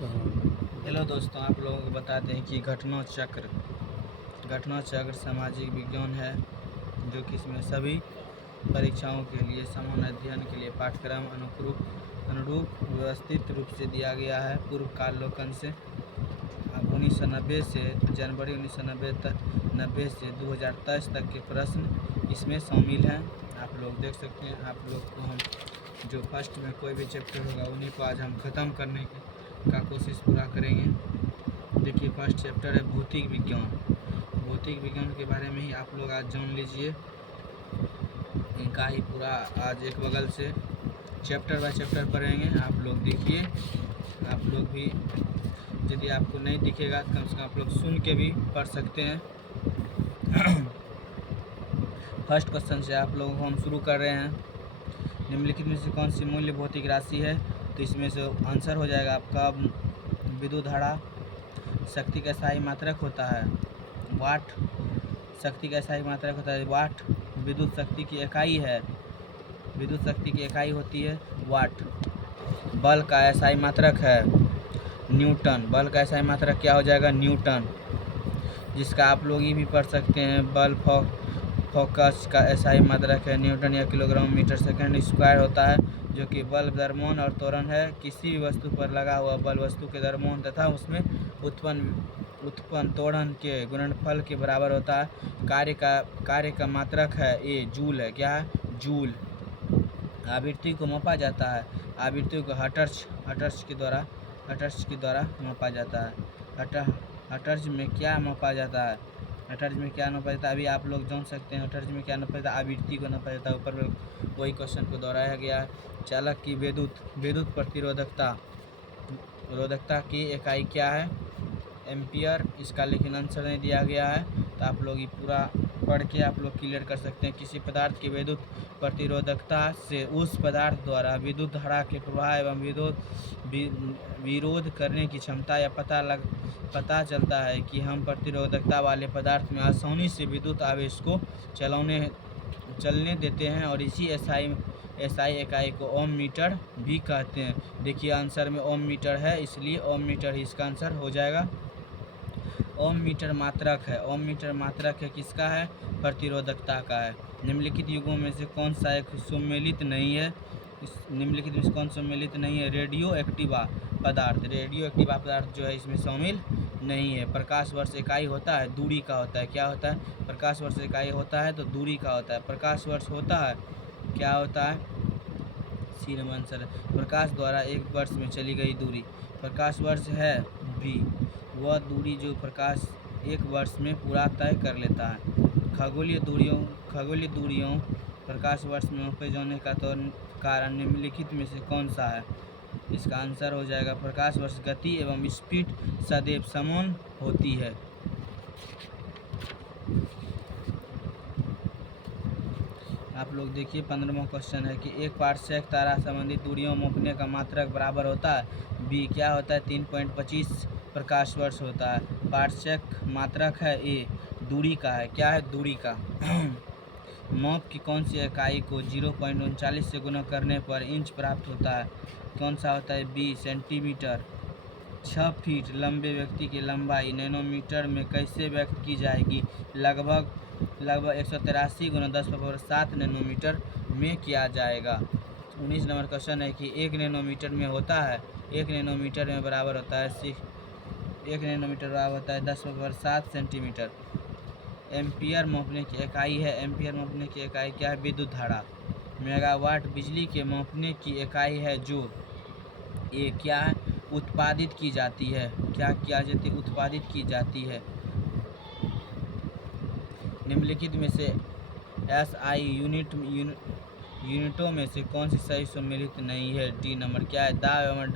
Hello दोस्तों, आप लोगों को बताते हैं कि घटना चक्र सामाजिक विज्ञान है, जो कि इसमें सभी परीक्षाओं के लिए समान अध्ययन के लिए पाठ्यक्रम अनुरूप व्यवस्थित रूप से दिया गया है। पूर्व कालोकन से 1990 से जनवरी 1990 से 2023 तक के प्रश्न इसमें शामिल हैं। आप लोग देख सकते हैं। आप लोग को हम जो फर्स्ट में कोई भी चैप्टर होगा उन्हीं को आज हम ख़त्म करने का कोशिश पूरा करेंगे। देखिए, फर्स्ट चैप्टर है भौतिक विज्ञान। भौतिक विज्ञान के बारे में ही आप लोग आज जान लीजिए। इनका ही पूरा आज एक बगल से चैप्टर बाय चैप्टर पढ़ेंगे। आप लोग देखिए। आप लोग भी यदि आपको नहीं दिखेगा तो कम से कम आप लोग सुन के भी पढ़ सकते हैं। फर्स्ट क्वेश्चन से आप लोगों को हम शुरू कर रहे हैं। निम्नलिखित में से कौन सी मूल्य भौतिक राशि है? तो इसमें से आंसर हो जाएगा आपका विद्युत धारा। शक्ति का स्थायी मात्रक होता है वाट। शक्ति का स्थायी मात्रक होता है वाट। विद्युत शक्ति की इकाई है, विद्युत शक्ति की इकाई होती है वाट। बल का स्थायी मात्रक है न्यूटन। बल का स्थायी मात्रक क्या हो जाएगा? न्यूटन, जिसका आप लोग ये भी पढ़ सकते हैं। बल फोकस का स्थायी मात्रक है न्यूटन या किलोग्राम मीटर सेकंड स्क्वायर होता है, जो कि बल द्रव्यमान और त्वरण है। किसी भी वस्तु पर लगा हुआ बल वस्तु के द्रव्यमान तथा उसमें उत्पन्न त्वरण के गुणनफल के बराबर होता है। कार्य का मात्रक है ए जूल है। क्या है? जूल। आवृत्ति को मापा जाता है। आवृत्ति को हर्ट्ज के द्वारा मापा जाता है। हर्ट्ज में क्या मापा जाता है? हर्ट्ज में क्या नापा जाता है? अभी आप लोग जान सकते हैं हर्ट्ज में क्या नापा जाता है। आवृत्ति को नापा जाता है। ऊपर में वही क्वेश्चन को दोहराया गया है। चालक की विद्युत प्रतिरोधकता की इकाई क्या है? एम्पियर। इसका लेकिन आंसर नहीं दिया गया है, तो आप लोग ये पूरा पढ़ के आप लोग क्लियर कर सकते हैं। किसी पदार्थ की विद्युत प्रतिरोधकता से उस पदार्थ द्वारा विद्युत धारा के प्रवाह एवं विरोध करने की क्षमता या पता चलता है कि हम प्रतिरोधकता वाले पदार्थ में आसानी से विद्युत आवेश को चलने देते हैं, और इसी एसआई इकाई को ओम मीटर भी कहते हैं। देखिए, आंसर में ओम मीटर है, इसलिए ओम मीटर ही इसका आंसर हो जाएगा। ओम मीटर मात्रक है। ओम मीटर मात्रक है किसका है? प्रतिरोधकता का है। निम्नलिखित युगों में से कौन सा एक सम्मिलित नहीं है? निम्नलिखित में से कौन सम्मिलित नहीं है? रेडियो एक्टिव पदार्थ जो है इसमें शामिल नहीं है। प्रकाश वर्ष इकाई होता है दूरी का होता है। क्या होता है? प्रकाश वर्ष इकाई होता है तो दूरी का होता है। प्रकाश वर्ष होता है क्या होता है? सी नंबर आंसर है। प्रकाश द्वारा एक वर्ष में चली गई दूरी प्रकाश वर्ष है। बी, वह दूरी जो प्रकाश एक वर्ष में पूरा तय कर लेता है। खगोलीय दूरियों प्रकाश वर्ष में मापे जाने का तो कारण निम्नलिखित में से कौन सा है? इसका आंसर हो जाएगा प्रकाश वर्ष। गति एवं स्पीड सदैव समान होती है। आप लोग देखिए, 15वां क्वेश्चन है कि एक पार्श्विक तारा संबंधित दूरियों मापने का मात्रक बराबर होता है। बी, क्या होता है? 3.25 प्रकाश वर्ष होता है। पार्श्विक मात्रक है ए, दूरी का है। क्या है? दूरी का। माप की कौन सी इकाई को 0.39 से गुणा करने पर इंच प्राप्त होता है? कौन सा होता है? B, centimetre. 6 फीट लंबे व्यक्ति की लंबाई नैनोमीटर में कैसे व्यक्त की जाएगी? लगभग 183 गुना 10⁻7 नैनोमीटर में किया जाएगा। 19 नंबर क्वेश्चन है कि 1 नैनोमीटर में होता है 1 नैनोमीटर में बराबर होता है 1 नैनोमीटर बराबर होता है 10⁻7 सेंटीमीटर। एम्पियर मापने की इकाई है। एम्पियर मापने की इकाई क्या है? विद्युत धारा। मेगावाट बिजली के मापने की इकाई है जो ये क्या है? उत्पादित की जाती है। क्या किया जाती है? उत्पादित की जाती है। निम्नलिखित में से एसआई यूनिटों में से कौन सी सही सम्मिलित नहीं है? D number. क्या है? दा एवं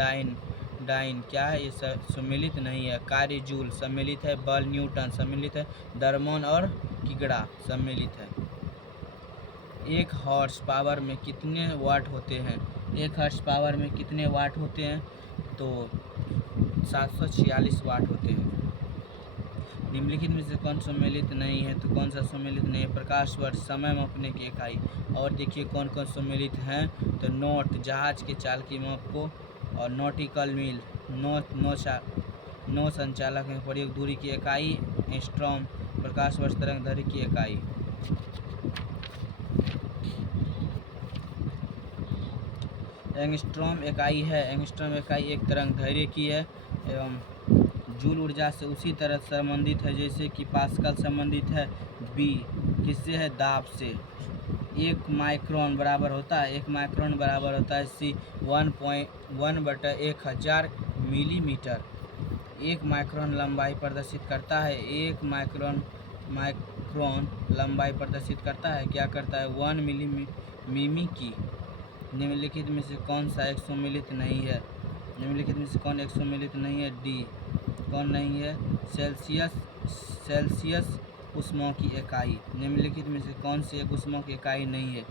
डाइन क्या है? ये सम्मिलित नहीं है। कार्य जूल सम्मिलित है। बल न्यूटन सम्मिलित है। द्रव्यमान और किग्रा सम्मिलित है। 1 हॉर्स पावर में कितने वाट होते हैं? 1 हॉर्स पावर में कितने वाट होते हैं? तो 746 वाट होते हैं। निम्नलिखित में से कौन सम्मिलित नहीं है? तो कौन सा सम्मिलित नहीं है? प्रकाश वर्ष समय मापने की इकाई। और देखिए कौन कौन सम्मिलित हैं। तो नोट, जहाज के चाल की माप को, और नॉटिकल मील नौ संचालक में प्रयुक्त दूरी की इकाई एंगस्ट्रॉम, प्रकाश वर्ष तरंग दैर्घ्य की इकाई। एंगस्ट्रॉम इकाई है, एंगस्ट्रॉम इकाई एक तरंग दैर्घ्य की है एवं जूल ऊर्जा से उसी तरह संबंधित है जैसे कि पास्कल संबंधित है। बी किससे है? दाब से। 1 माइक्रोन बराबर होता है, 1 माइक्रोन बराबर होता है सी 1/1000 मिलीमीटर। 1 माइक्रोन लंबाई प्रदर्शित करता है, 1 माइक्रोन लंबाई प्रदर्शित करता है। क्या करता है? 1 मिमी की। निम्नलिखित में से कौन सा एक सम्मिलित नहीं है? निम्नलिखित में से कौन एक सम्मिलित नहीं है? डी। कौन नहीं है? सेल्सियस ऊष्मा की इकाई। निम्नलिखित में से कौन सी एक ऊष्मा की इकाई नहीं है?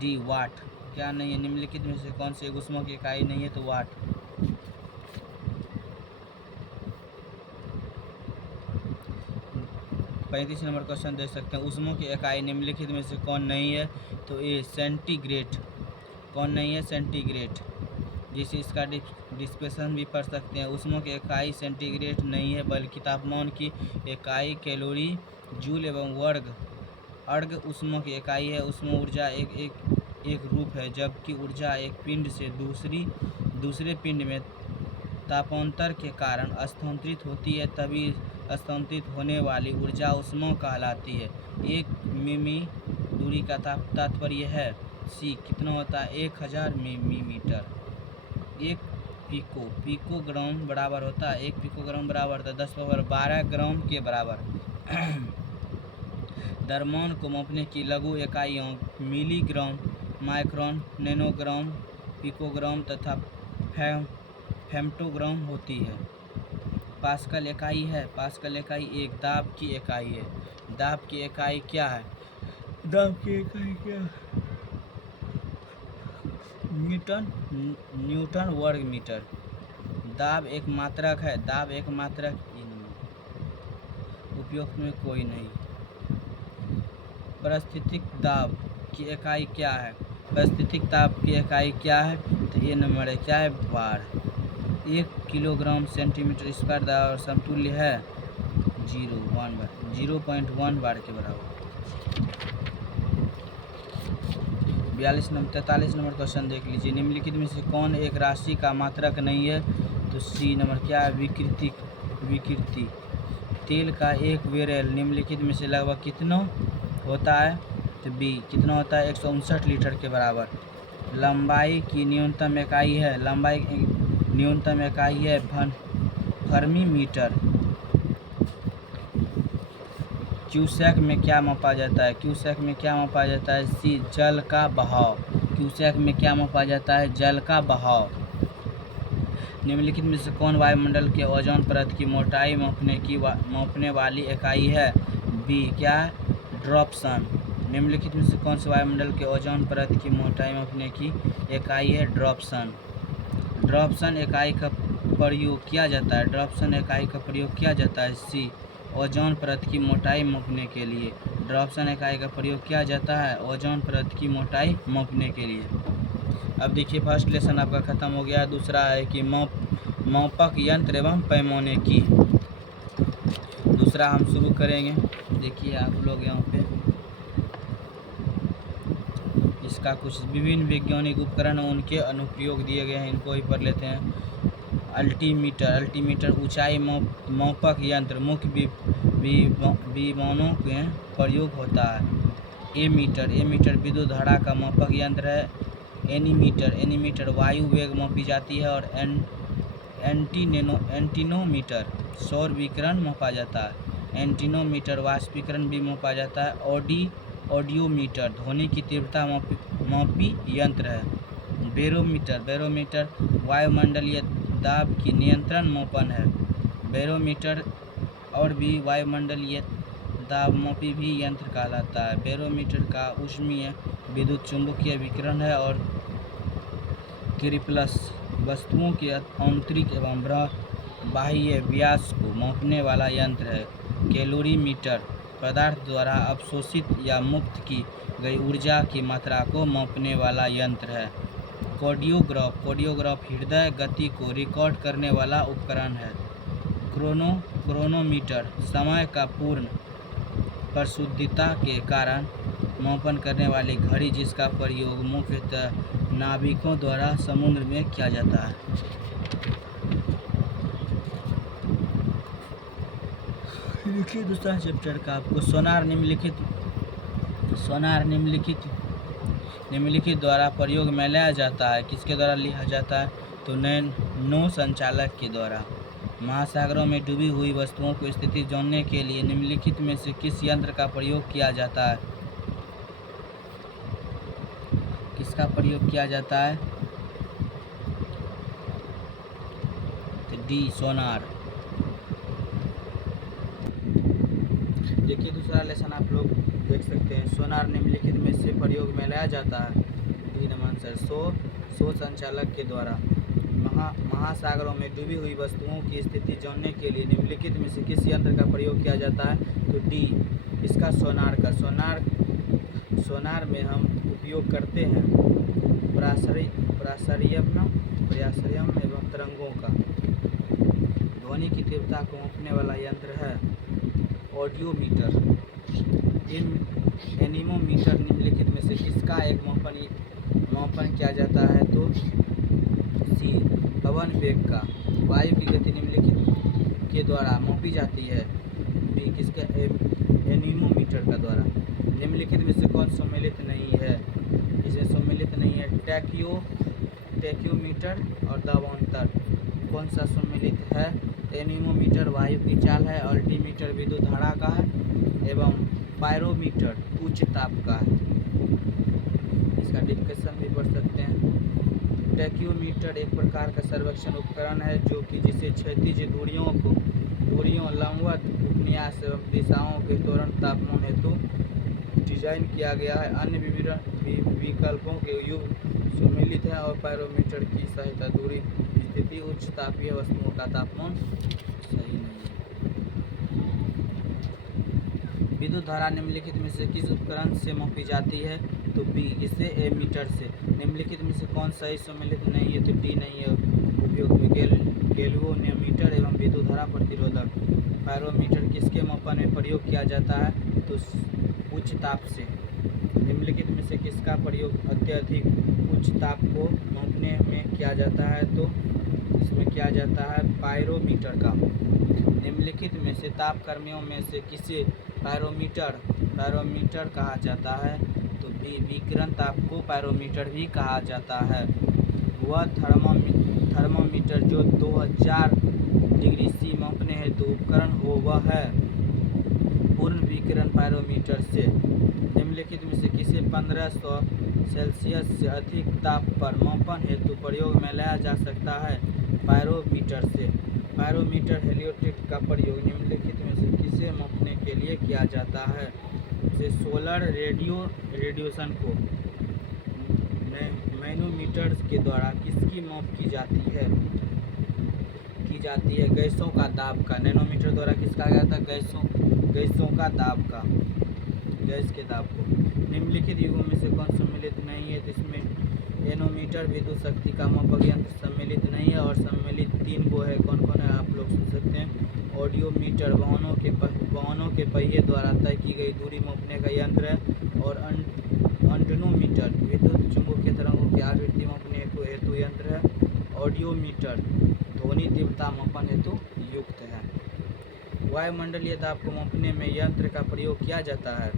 डी वाट। क्या नहीं है? निम्नलिखित में से कौन सी एक ऊष्मा की इकाई नहीं है? तो वाट। पैंतीस नंबर क्वेश्चन देख सकते हैं। ऊष्मा की इकाई निम्नलिखित में से कौन नहीं है? तो ए सेंटीग्रेड। कौन नहीं है? सेंटीग्रेड। जिसे इसका डिस्पेशन भी पढ़ सकते हैं। ऊष्मा की इकाई सेंटीग्रेड नहीं है, बल्कि तापमान की इकाई कैलोरी, जूल एवं अर्ग ऊष्मा की इकाई है। ऊष्मा ऊर्जा एक रूप है, जबकि ऊर्जा एक पिंड से दूसरे पिंड में तापांतर के कारण स्थानांतरित होती है, तभी स्थानांतरित होने वाली ऊर्जा ऊष्मा कहलाती है। 1 मिमी दूरी का तात्पर्य है सी कितना होता है? 1000 मिलीमीटर। 1 पिकोग्राम बराबर होता है, 1 पिकोग्राम बराबर होता है 10^12 ग्राम के बराबर। द्रव्यमान को मापने की लघु इकाइयों मिलीग्राम, माइक्रोन, नैनोग्राम, पिकोग्राम तथा फेम्टोग्राम होती है। पास्कल इकाई है, पास्कल इकाई एक दाब की इकाई है। दाब की इकाई क्या है? दाब की इकाई क्या है? न्यूटन वर्ग मीटर। दाब एक मात्रक है, दाब एक मात्रक। उपयुक्त में कोई नहीं। परिस्थितिक दाब की इकाई क्या है? परिस्थितिक दाब की इकाई क्या है? तो ये नंबर है, क्या है? बार। 1 किलोग्राम सेंटीमीटर स्क्वायर दाब और समतुल्य है 0.1 बार के बराबर। 43 नंबर क्वेश्चन देख लीजिए। निम्नलिखित में से कौन एक राशि का मात्रक नहीं है? तो सी नंबर क्या है? विकृति। तेल का एक बैरल निम्नलिखित में से लगभग कितना होता है? तो बी कितना होता है? 159 लीटर के बराबर। लंबाई की न्यूनतम इकाई है, लंबाई न्यूनतम इकाई है फर्मी मीटर। क्यूसेक में क्या मापा जाता है? क्यूसेक में क्या मापा जाता है? सी जल का बहाव। क्यूसेक में क्या मापा जाता है? जल का बहाव। निम्नलिखित में से कौन वायुमंडल के ओजोन परत की मोटाई मापने वाली इकाई है? बी क्या? ड्रॉप्सन। निम्नलिखित में से कौन से वायुमंडल के ओजोन परत की मोटाई मापने की इकाई है? ड्रॉप्सन। ड्रॉप्सन इकाई का प्रयोग किया जाता है, ड्रॉप्सन इकाई का प्रयोग किया जाता है सी ओजोन परत की मोटाई मापने के लिए। ड्रॉप्सन इकाई का प्रयोग किया जाता है ओजोन परत की मोटाई मापने के लिए। अब देखिए फर्स्ट लेसन आपका ख़त्म हो गया। दूसरा है कि मापक यंत्र एवं पैमाने की। दूसरा हम शुरू करेंगे। देखिए आप लोग यहाँ पे इसका कुछ विभिन्न वैज्ञानिक उपकरण और उनके अनुप्रयोग दिए गए हैं, इनको ही पढ़ लेते हैं। अल्टीमीटर ऊंचाई मापक यंत्र मुख्य विमानों में प्रयोग होता है। एमीटर विद्युत धारा का मापक यंत्र है। एनीमीटर वायु वेग मापी जाती है। और एंटीनोमीटर सौर विकिरण मापा जाता है। एंटीनोमीटर वाष्पीकरण भी मापा जाता है। ऑडियोमीटर ध्वनि की तीव्रता मापी यंत्र है। बैरोमीटर वायुमंडलीय दाब की नियंत्रण मापन है। बैरोमीटर और भी वायुमंडलीय दाब मापी भी यंत्र कहलाता है। बैरोमीटर का ऊष्मीय विद्युत चुंबकीय विकिरण है। और क्रिप्लस वस्तुओं के आंतरिक एवं बाह्य व्यास को मापने वाला यंत्र है। कैलोरीमीटर पदार्थ द्वारा अवशोषित या मुक्त की गई ऊर्जा की मात्रा को मापने वाला यंत्र है। कार्डियोग्राफ हृदय गति को रिकॉर्ड करने वाला उपकरण है। क्रोनोमीटर समय का पूर्ण परिशुद्धता के कारण मापन करने वाली घड़ी जिसका प्रयोग मुख्यतः नाविकों द्वारा समुद्र में किया जाता है। लिखिए दूसरा चैप्टर का आपको सोनार निम्नलिखित द्वारा प्रयोग में लाया जाता है। किसके द्वारा लिया जाता है? तो नौ संचालक के द्वारा। महासागरों में डूबी हुई वस्तुओं की स्थिति जानने के लिए निम्नलिखित में से किस यंत्र का प्रयोग किया जाता है? किसका प्रयोग किया जाता है? तो डी, सोनार। देखिए दूसरा लेसन आप लोग देख सकते हैं। सोनार निम्नलिखित में से प्रयोग में लाया जाता है। D number answer. सौ संचालक के द्वारा। महासागरों में डूबी हुई वस्तुओं की स्थिति जानने के लिए निम्नलिखित में से किस यंत्र का प्रयोग किया जाता है? तो डी, इसका सोनार का। सोनार में हम उपयोग करते हैं प्रासरियम एवं तरंगों का। ध्वनि की तीव्रता को मापने वाला यंत्र है ऑडियोमीटर। एनीमोमीटर निम्नलिखित में से किसका एक मापन किया जाता है? तो सी, पवन वेग का। वायु की गति निम्नलिखित के द्वारा मापी जाती है। बी, किसके? एनीमोमीटर का द्वारा। निम्नलिखित में से कौन सम्मिलित नहीं है? इसमें सम्मिलित नहीं है टैक्योमीटर और दाबांतर। कौन सा सम्मिलित है? एनीमोमीटर वायु की चाल है, अल्टीमीटर विद्युत धारा का है एवं पायरोमीटर उच्च ताप का है। इसका डिस्कशन भी पढ़ सकते हैं। टैक्योमीटर एक प्रकार का सर्वेक्षण उपकरण है जो कि जिसे क्षैतिज दूरियों लंबवत उपन्यास एवं दिशाओं के तुरंत तापमान हेतु डिजाइन किया गया है। अन्य विकल्पों के युग सम्मिलित है और पायरोमीटर की सहायता दूरी स्थिति उच्च तापीय वस्तुओं का तापमान सही नहीं है। विद्युत धारा निम्नलिखित में से किस उपकरण से मापी जाती है? तो बी, इससे एमीटर से। निम्नलिखित में से कौन सही सम्मिलित नहीं है? तो डी नहीं है उपयोग में गैल्वेनोमीटर एवं विद्युत धारा प्रतिरोधक। पायरोमीटर किसके मापन में प्रयोग किया जाता है? तो उच्च ताप से। निम्नलिखित में से किसका प्रयोग अत्यधिक उच्च ताप को मापने में किया जाता है? तो इसमें किया जाता है पायरोमीटर का। निम्नलिखित में से तापकर्मियों में से किसे पायरोमीटर कहा जाता है? तो बी, विकिरण ताप को पायरोमीटर भी कहा जाता है। वह थर्मामीटर जो 2000 डिग्री सी मापने हेतु उपकरण हो वह है पूर्ण विकिरण पायरोमीटर से। निम्नलिखित में से किसे 1500 सेल्सियस से अधिक ताप पर मापन हेतु प्रयोग में लाया जा सकता है? पायरोमीटर से। पायरोमीटर हेलियोट्रिक का प्रयोग निम्नलिखित में से किसे मापने के लिए किया जाता है? जैसे सोलर रेडिएशन को मैनोमीटर के द्वारा किसकी माप की जाती है? गैसों का दाब का। नैनोमीटर द्वारा किसका गया था? गैसों का दाब का, गैस के दाब को। निम्नलिखित युगों में से कौन सम्मिलित नहीं है? जिसमें एनोमीटर विद्युत शक्ति का मापक यंत्र सम्मिलित नहीं है और सम्मिलित 3 गो है। कौन कौन है आप लोग सुन सकते हैं। ऑडियोमीटर वाहनों के पहिए द्वारा तय की गई दूरी मापने का यंत्र है और अंटनोमीटर विद्युत चुंबकीय तरंगों की आवृत्ति मापने हेतु यंत्र है। ऑडियोमीटर ध्वनि तीव्रता मापन हेतु युक्त है। वायुमंडलीय दाब को मापने में यंत्र का प्रयोग किया जाता है।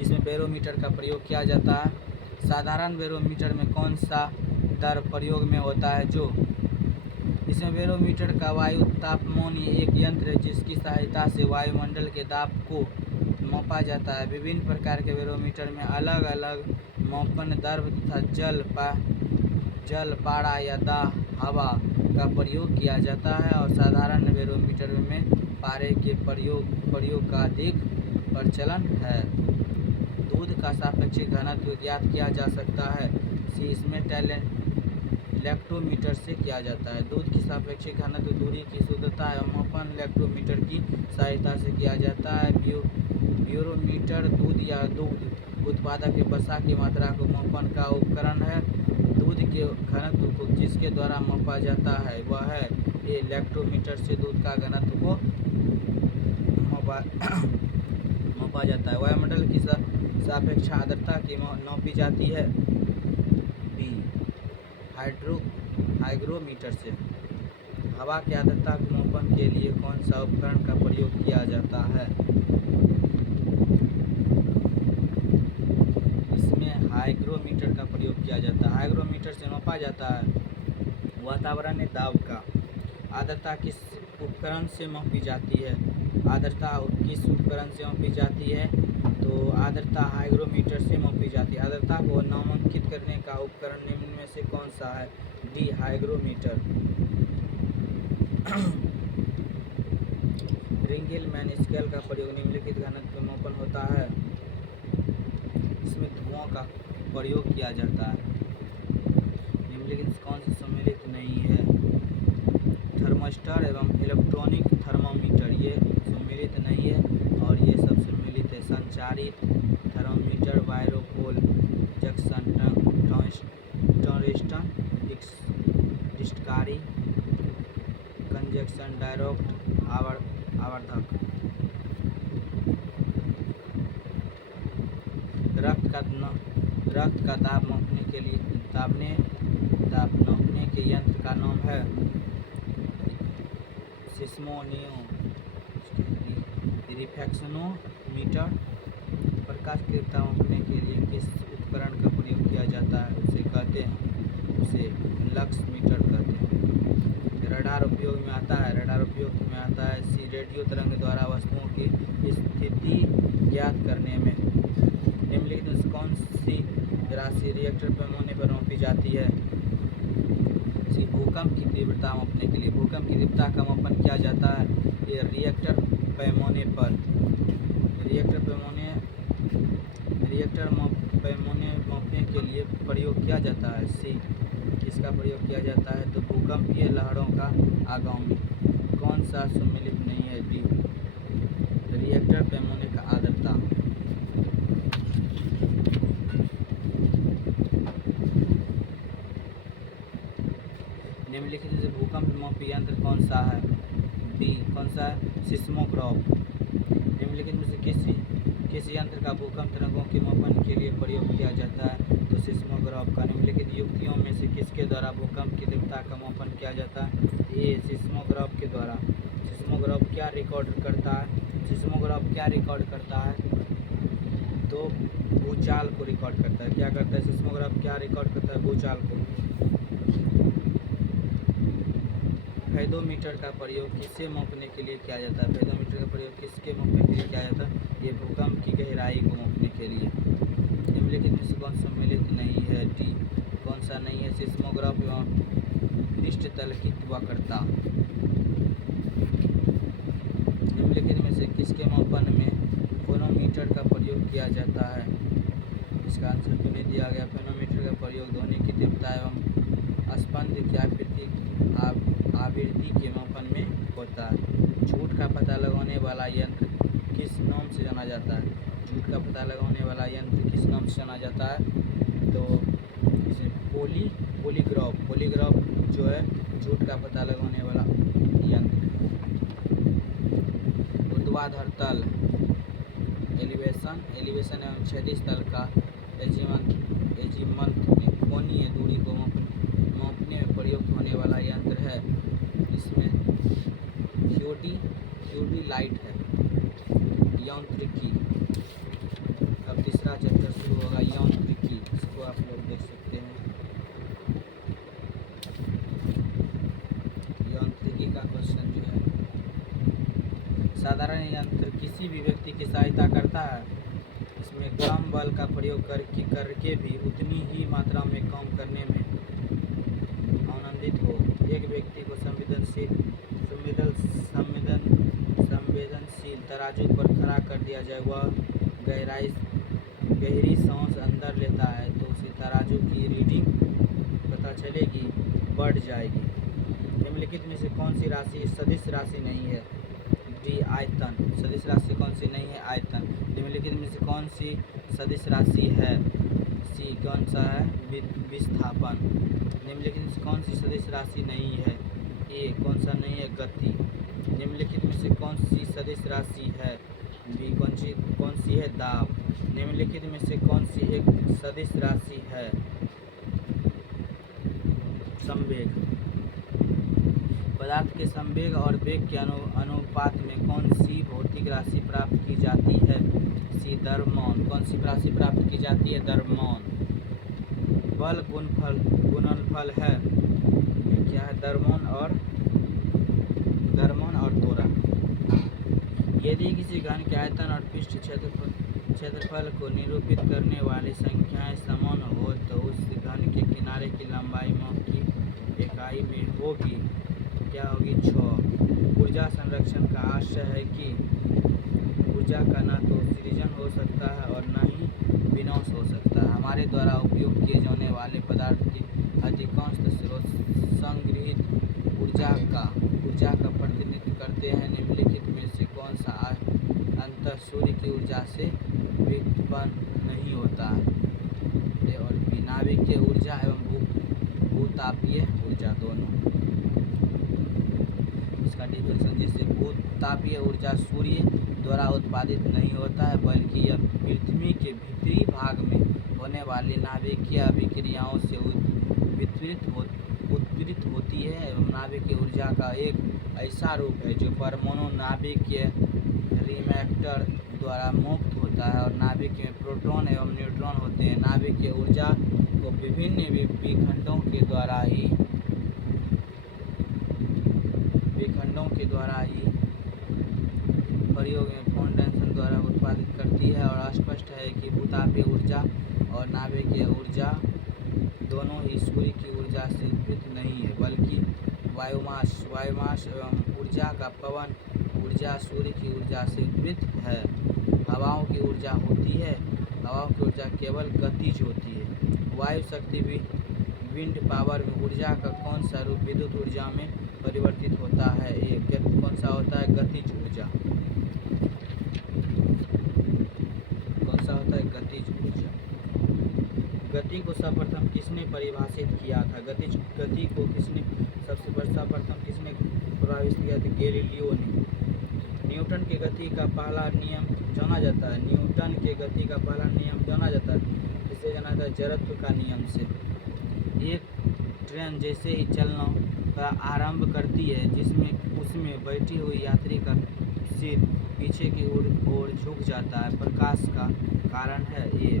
इसमें बैरोमीटर का प्रयोग किया जाता है। साधारण बैरोमीटर में कौन सा दर प्रयोग में होता है? जो इसमें बैरोमीटर का वायु तापमान एक यंत्र है जिसकी सहायता से वायुमंडल के दाब को मापा जाता है। विभिन्न प्रकार के बैरोमीटर में अलग अलग मापन द्रव्य तथा जल, पारा या हवा का प्रयोग किया जाता है और साधारण बैरोमीटर में पारे के प्रयोग का अधिक प्रचलन है। दूध का सापेक्षिक घनत्व ज्ञात किया जा सकता है। इसमें लैक्टोमीटर से किया जाता है। दूध की सापेक्षिक घनत्व दूरी की शुद्धता एवं मापन लैक्टोमीटर की सहायता से किया जाता है। ब्यूरोमीटर दूध या दुग्ध उत्पादक के वसा की मात्रा को मापन का उपकरण है। दूध के घनत्व को जिसके द्वारा मापा जाता है वह है ए लैक्टोमीटर से दूध का घनत्व को मापा जाता है। वायुमंडल की सापेक्ष आर्द्रता की नापी जाती है। बी हाइग्रोमीटर से। हवा की आर्द्रता के मापन के लिए कौन सा उपकरण का प्रयोग किया जाता है? इसमें हाइग्रोमीटर का प्रयोग किया जाता है। हाइग्रोमीटर से मापा जाता है वातावरणीय दाब का। आर्द्रता किस उपकरण से मापी जाती है? आर्द्रता किस उपकरण से मापी जाती है? तो आर्द्रता हाइग्रोमीटर से मापी जाती है। आर्द्रता को नामांकित करने का उपकरण निम्न में से कौन सा है? D hygrometer. रिंगलमैन स्केल का प्रयोग निम्नलिखित घनत्व में मापन होता है। इसमें धुआं का प्रयोग किया जाता है। निम्नलिखित कौन सी सम्मिलित नहीं है? थर्मिस्टर एवं इलेक्ट्रॉनिक थर्मामीटर ये सम्मिलित नहीं है और ये सब सम्मिलित है। संचारित थर्मामीटर, वायरोपोल, जंक्शन, टंगस्टन, डिस्टकारी, कंजक्शन, डायरेक्ट आवर्धक। रक्त का दाब मापने के लिए नापने के यंत्र का नाम है रिफ्रैक्शनोमीटर। प्रकाश की तीव्रता मापने के लिए किस उपकरण का प्रयोग किया जाता है? उसे लक्स मीटर कहते हैं। रडार उपयोग में आता है। सी रेडियो तरंग द्वारा वस्तुओं की स्थिति ज्ञात करने में। निम्नलिखित में कौन सी राशि रिएक्टर पैमाने पर मापी जाती है? सी भूकंप की तीव्रता मापने के लिए। भूकंप की तीव्रता का मापन किया जाता है ये रिएक्टर पैमाने पर। पैमाने मापने के लिए प्रयोग किया जाता है। सी इसका प्रयोग किया जाता है तो भूकंपीय लहरों का आगामी। कौन सा सम्मिलित नहीं है? डी रिएक्टर पैमाने का आर्द्रता। निम्नलिखित से भूकंप मापी यंत्र कौन सा है? बी कौन सा है? सिस्मोग्राफ। निम्नलिखित में से किस यंत्र का भूकंप तरंगों के मापन के लिए प्रयोग किया जाता है? तो सिस्मोग्राफ का। निम्नलिखित युक्तियों में से किसके द्वारा भूकंप की तीव्रता का मापन किया जाता है? ये सिस्मोग्राफ के द्वारा। सिस्मोग्राफ क्या रिकॉर्ड करता है? तो भूचाल को रिकॉर्ड करता है। क्या करता है सिस्मोग्राफ? क्या रिकॉर्ड करता है? भूचाल को। फेदोमीटर का प्रयोग किसे मापने के लिए किया जाता है? फेदोमीटर का प्रयोग किसके मापने के लिए किया जाता है? ये भूकंप की गहराई को मापने के लिए। निम्नलिखित में से कौन सम्मिलित नहीं है? डी कौन सा नहीं है? सिस्मोग्राफ एवं पृष्ठतल की वक्रता। निम्नलिखित में से किसके मापन में फेनोमीटर का प्रयोग किया जाता है? इसका आंसर क्यों नहीं दिया गया? फेनोमीटर का प्रयोग ध्वनि की तीव्रता एवं स्पंद की आवृत्ति के मापन में होता है। झूठ का पता लगाने वाला यंत्र किस नाम से जाना जाता है? झूठ का पता लगाने वाला यंत्र किस नाम से जाना जाता है? तो इसे पॉलीग्राफ जो है झूठ का पता लगाने वाला यंत्र। ऊर्ध्वाधर तल एलिवेशन एवं क्षैतिज तल का एजीमंथ में कोणीय दूरी को मापने में प्रयुक्त होने वाला यंत्र है। इसमें क्यूडी लाइट है। यांत्रिकी। अब तीसरा चैप्टर शुरू होगा यांत्रिकी। इसको आप लोग देख सकते हैं। यांत्रिकी का क्वेश्चन जो है, साधारण यंत्र किसी भी व्यक्ति की सहायता करता है। इसमें कम बल का प्रयोग करके भी उतनी ही मात्रा में काम करने में आनंदित हो। एक व्यक्ति को संवेदनशील तराजू पर खड़ा कर दिया जाए, वह गहरी सांस अंदर लेता है तो उसे तराजू की रीडिंग पता चलेगी, बढ़ जाएगी। निम्नलिखित में से कौन सी राशि सदिश राशि नहीं है? डी आयतन। सदिश राशि कौन सी नहीं है? आयतन। निम्नलिखित में से कौन सी सदिश राशि है? सी कौन सा है? विस्थापन। निम्नलिखित में से कौन सी सदिश राशि नहीं है? ए कौन सा नहीं है? गति। निम्नलिखित में से कौन सी सदिश राशि है? बी कौन सी है? दाब। निम्नलिखित में से कौन सी एक सदिश राशि है? संवेग। पदार्थ के संवेग और वेग के अनुपात में कौन सी भौतिक राशि प्राप्त की जाती है? सी द्रव्यमान। कौन सी राशि प्राप्त की जाती है? द्रव्यमान। बल गुणनफल है, ये क्या है? द्रव्यमान और त्वरण। यदि किसी घन के आयतन और पृष्ठ क्षेत्रफल को निरूपित करने वाली संख्याएं समान हो तो उस घन के किनारे की लंबाई माप की इकाई में होगी। क्या होगी? 6। ऊर्जा संरक्षण का आशय है कि ऊर्जा का न तो सृजन हो सकता है और न ही विनाश हो सकता है। हमारे द्वारा उपयोग किए जाने वाले पदार्थ के अधिकांश स्रोत संग्रहित ऊर्जा का प्रतिनिधित्व करते हैं। निम्नलिखित में से कौन सा अंतर सूर्य की ऊर्जा से व्युत्पन्न नहीं होता है? और नाभिकीय ऊर्जा एवं भूतापीय ऊर्जा दोनों। इसका डिफिनेशन जैसे भूतापीय ऊर्जा सूर्य द्वारा उत्पादित नहीं होता है, बल्कि यह पृथ्वी के भीतरी भाग में होने वाली नाभिकीय अभिक्रियाओं से उत्प्रेरित होती है एवं नाभिकीय ऊर्जा का एक ऐसा रूप है जो परमाणु नाभिकीय रिएक्टर द्वारा मुक्त होता है और नाभिक में प्रोटॉन एवं न्यूट्रॉन होते हैं। नाभिकीय ऊर्जा को विभिन्न विखंडों के द्वारा ही प्रयोग में फाउंडेशन द्वारा उत्पादित करती है और स्पष्ट है कि भूतापीय ऊर्जा और नाभिकीय ऊर्जा दोनों ही सूर्य की ऊर्जा से उत्पन्न नहीं है, बल्कि वायुमास एवं ऊर्जा का पवन ऊर्जा सूर्य की ऊर्जा से उत्पन्न है। हवाओं की ऊर्जा होती है, हवाओं की ऊर्जा केवल गतिज होती है। वायु शक्ति विंड पावर में ऊर्जा का कौन सा रूप विद्युत ऊर्जा में परिवर्तित होता है? कौन सा होता है? गतिज ऊर्जा। कौन सा होता है? गतिज ऊर्जा। गति को सर्वप्रथम किसने परिभाषित किया था? गति को सर्वप्रथम किसने प्रभावित किया था? गैलीलियो ने। न्यूटन के गति का पहला नियम जाना जाता है। इसे जाना जाता है जड़त्व का नियम से। एक ट्रेन जैसे ही चलना का आरंभ करती है उसमें बैठी हुई यात्री का सिर पीछे की ओर झुक जाता है। प्रकाश का कारण है ये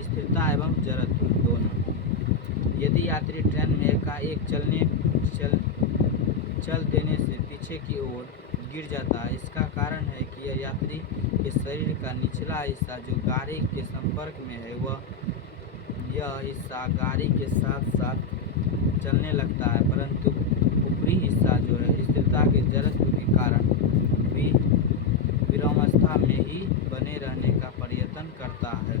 स्थिरता एवं जड़त्व दोनों। यदि यात्री ट्रेन में एकाएक चल देने से पीछे की ओर गिर जाता है, इसका कारण है कि यह यात्री के शरीर का निचला हिस्सा जो गाड़ी के संपर्क में है यह हिस्सा गाड़ी के साथ साथ चलने लगता है, परंतु ऊपरी हिस्सा जो है स्थिरता के जड़त्व के कारण विरामावस्था में ही बने रहने का प्रयत्न करता है।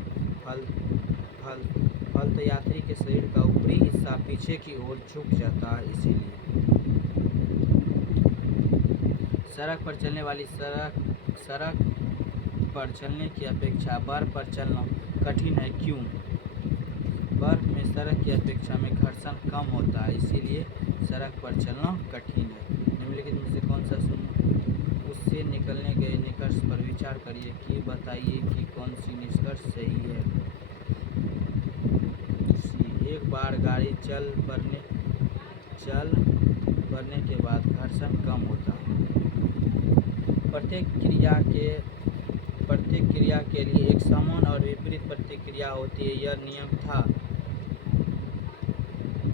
फलतः यात्री के शरीर का ऊपरी हिस्सा पीछे की ओर झुक जाता है। इसीलिए सड़क पर चलने की अपेक्षा बर्फ पर चलना कठिन है। क्यों? बर्फ में सड़क की अपेक्षा में घर्षण कम होता है, इसीलिए सड़क पर चलना कठिन है। निम्नलिखित में से कौन सा उससे निकलने गए निष्कर्ष पर विचार करिए कि बताइए कि कौन सी निष्कर्ष सही है। एक बार गाड़ी चल बढ़ने के बाद घर्षण कम होता है। प्रत्येक क्रिया के लिए एक समान और विपरीत प्रतिक्रिया होती है। यह नियम था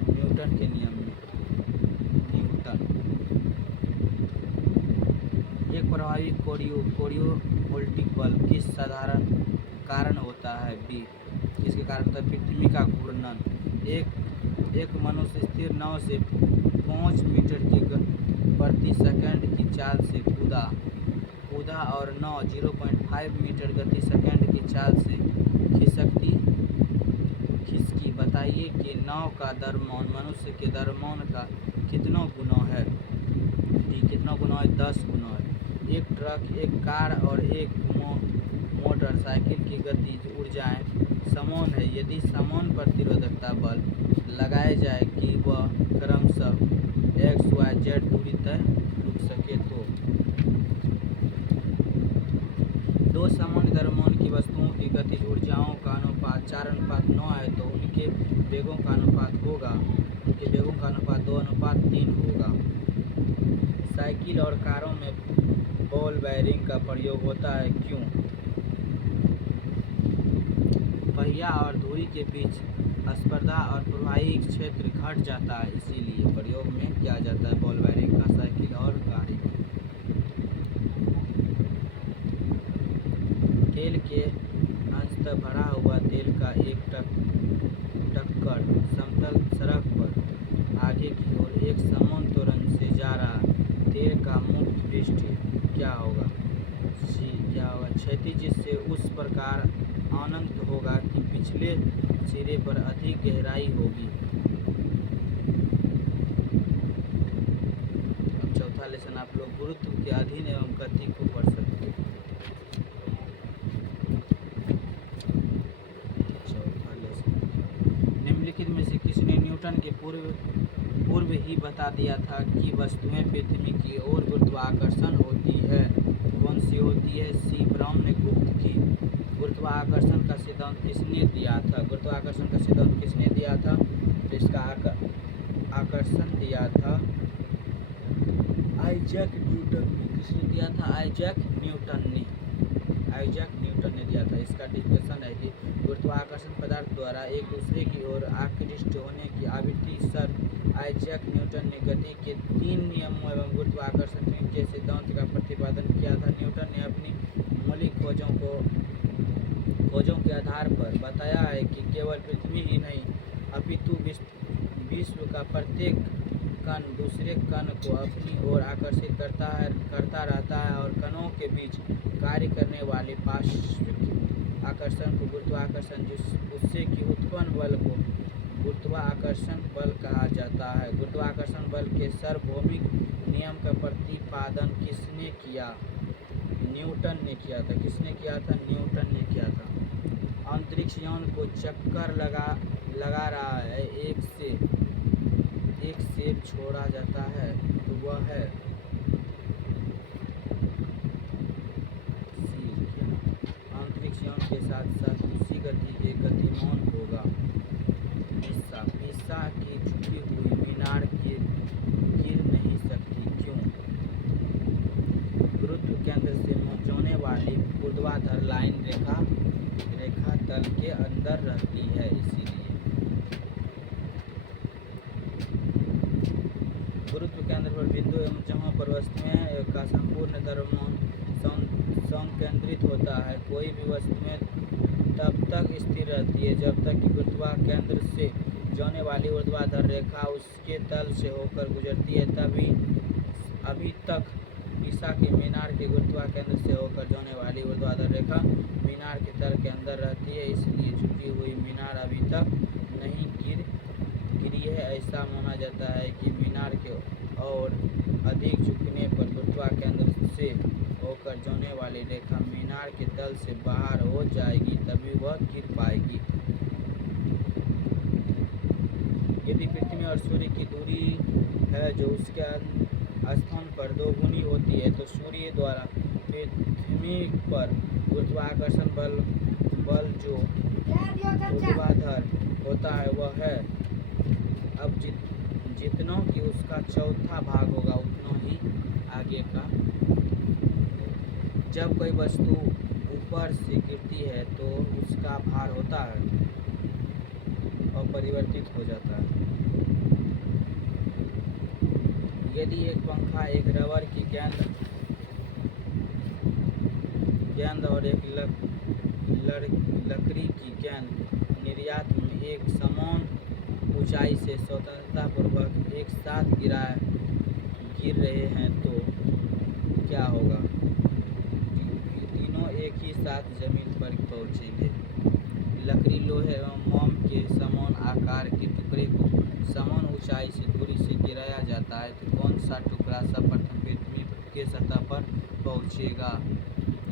न्यूटन के नियम में। एक प्रभावी कोरियोवोल्टिक बल किस साधारण कारण होता है? बी किसके कारण होता है? पृथ्वी का घूर्णन। एक मनुष्य स्थिर नाव से 5 मीटर की प्रति सेकंड की चाल से कूदा और नाव 0.5 मीटर गति सेकंड की चाल से खिसकी। बताइए कि नाव का द्रव्यमान मनुष्य के द्रव्यमान का कितना गुना है? डी कितना गुना गुणोय 10 गुणोय। एक ट्रक, एक कार और एक मोटरसाइकिल की गतिज ऊर्जाएं समान है। यदि समान प्रतिरोधकता बल लगाए जाए कि वह क्रमशः x, y, z दूरी तय रुक सके तो दो समान द्रव्यमान की वस्तुओं की गतिज ऊर्जाओं का अनुपात 4:9 है तो उनके वेगों का अनुपात 2:3 होगा। साइकिल और कारों में बॉल बेयरिंग का प्रयोग होता है क्यों? पहिया और धुरी के बीच स्पर्धा और प्रवाही क्षेत्र घट जाता है, इसीलिए प्रयोग में किया जाता है बॉल बेयरिंग का साइकिल और गाड़ी में। तेल के अंशतः भरा हुआ तेल का एक टक्कर समतल सड़क पर आगे की ओर एक समान त्वरण से जा रहा तेल का मुक्त पृष्ठ क्या होगा? क्षैतिज, जिससे उस प्रकार अनंत होगा कि पिछले सिरे पर अधिक गहराई होगी। अब चौथा लेसन आप लोग गुरुत्व के अधीन एवं गति को पढ़ सकते हैं। चौथा लेसन, निम्नलिखित में से किसने न्यूटन के पूर्व ही बता दिया था कि वस्तुएं पृथ्वी की ओर गुरुत्वाकर्षण होती है? कौन सी होती है? सी ब्राउन ने गुप्त की। गुरुत्वाकर्षण का सिद्धांत किसने दिया था? गुरुत्वाकर्षण का सिद्धांत किसने दिया था? तो इसका आकर्षण दिया था आइजैक न्यूटन ने। किसने दिया था? आइजैक न्यूटन ने दिया था। इसका डिस्कशन है कि गुरुत्वाकर्षण पदार्थ द्वारा एक दूसरे की ओर आकृष्ट होने की आवृत्ति सर आइजैक न्यूटन ने गति के 3 नियमों एवं गुरुत्वाकर्षण के सिद्धांत का प्रतिपादन किया था। न्यूटन ने अपनी मौलिक खोजों के आधार पर बताया है कि केवल पृथ्वी ही नहीं अपितु विश्व का प्रत्येक कण दूसरे कण को अपनी ओर आकर्षित करता रहता है और कणों के बीच कार्य करने वाले पार्श्विक आकर्षण को गुरुत्वाकर्षण उससे कि उत्पन्न बल को गुरुत्वाकर्षण बल कहा जाता है। गुरुत्वाकर्षण बल के सार्वभौमिक नियम का प्रतिपादन किसने किया? न्यूटन ने किया था। किसने किया था? न्यूटन ने किया था। अंतरिक्ष यान को चक्कर लगा रहा है, एक सेब छोड़ा जाता है तो वह है अंतरिक्ष यान के साथ साथ उसी गति के गतिमान होगा। पिस्सा की झुकी हुई मीनार गिर नहीं सकती क्यों? गुरुत्व केंद्र से जाने वाली ऊर्ध्वाधर लाइन रेखा तल के अंदर रहती है, इसीलिए। गुरुत्व केंद्र पर बिंदु एवं जहाँ पर वस्तुएं का संपूर्ण द्रव्यमान संकेंद्रित होता है। कोई भी वस्तुएं तब तक स्थिर रहती है जब तक कि गुरुत्वाकेंद्र से जाने वाली ऊर्ध्वाधर रेखा उसके तल से होकर गुजरती है। अभी तक पिसा के मीनार के गुरुत्वाकेंद्र से होकर जाने वाली ऊर्ध्वाधर रेखा मीनार के तल के अंदर रहती है, इसलिए झुकी हुई मीनार अभी तक नहीं गिरी है। ऐसा माना जाता है कि मीनार के और अधिक झुकने पर गुरुत्वाकेंद्र से होकर जाने वाली रेखा मीनार के तल से बाहर हो जाएगी, तभी वह गिर पाएगी। यदि पृथ्वी और सूर्य की दूरी है जो उसके स्थान पर 2 गुनी होती है तो सूर्य द्वारा पृथ्वी पर गुरुत्वाकर्षण बल जो ऊर्ध्वाधर होता है वह है अब जितना कि उसका चौथा भाग होगा उतना ही आगे का। जब कोई वस्तु ऊपर से गिरती है तो उसका भार होता है और परिवर्तित हो जाता है। यदि एक पंखा एक रबर की गेंद और एक लकड़ी की गेंद निर्यात में एक समान ऊंचाई से स्वतंत्रतापूर्वक एक साथ गिर रहे हैं तो क्या होगा? तीनों एक ही साथ जमीन पर पहुंचेंगे। लकड़ी लोहे एवं मोम के समान आकार के टुकड़े को समान ऊंचाई से दूरी से गिराया जाता है तो कौन सा टुकड़ा सर्वप्रथम पृथ्वी के सतह पर पहुँचेगा।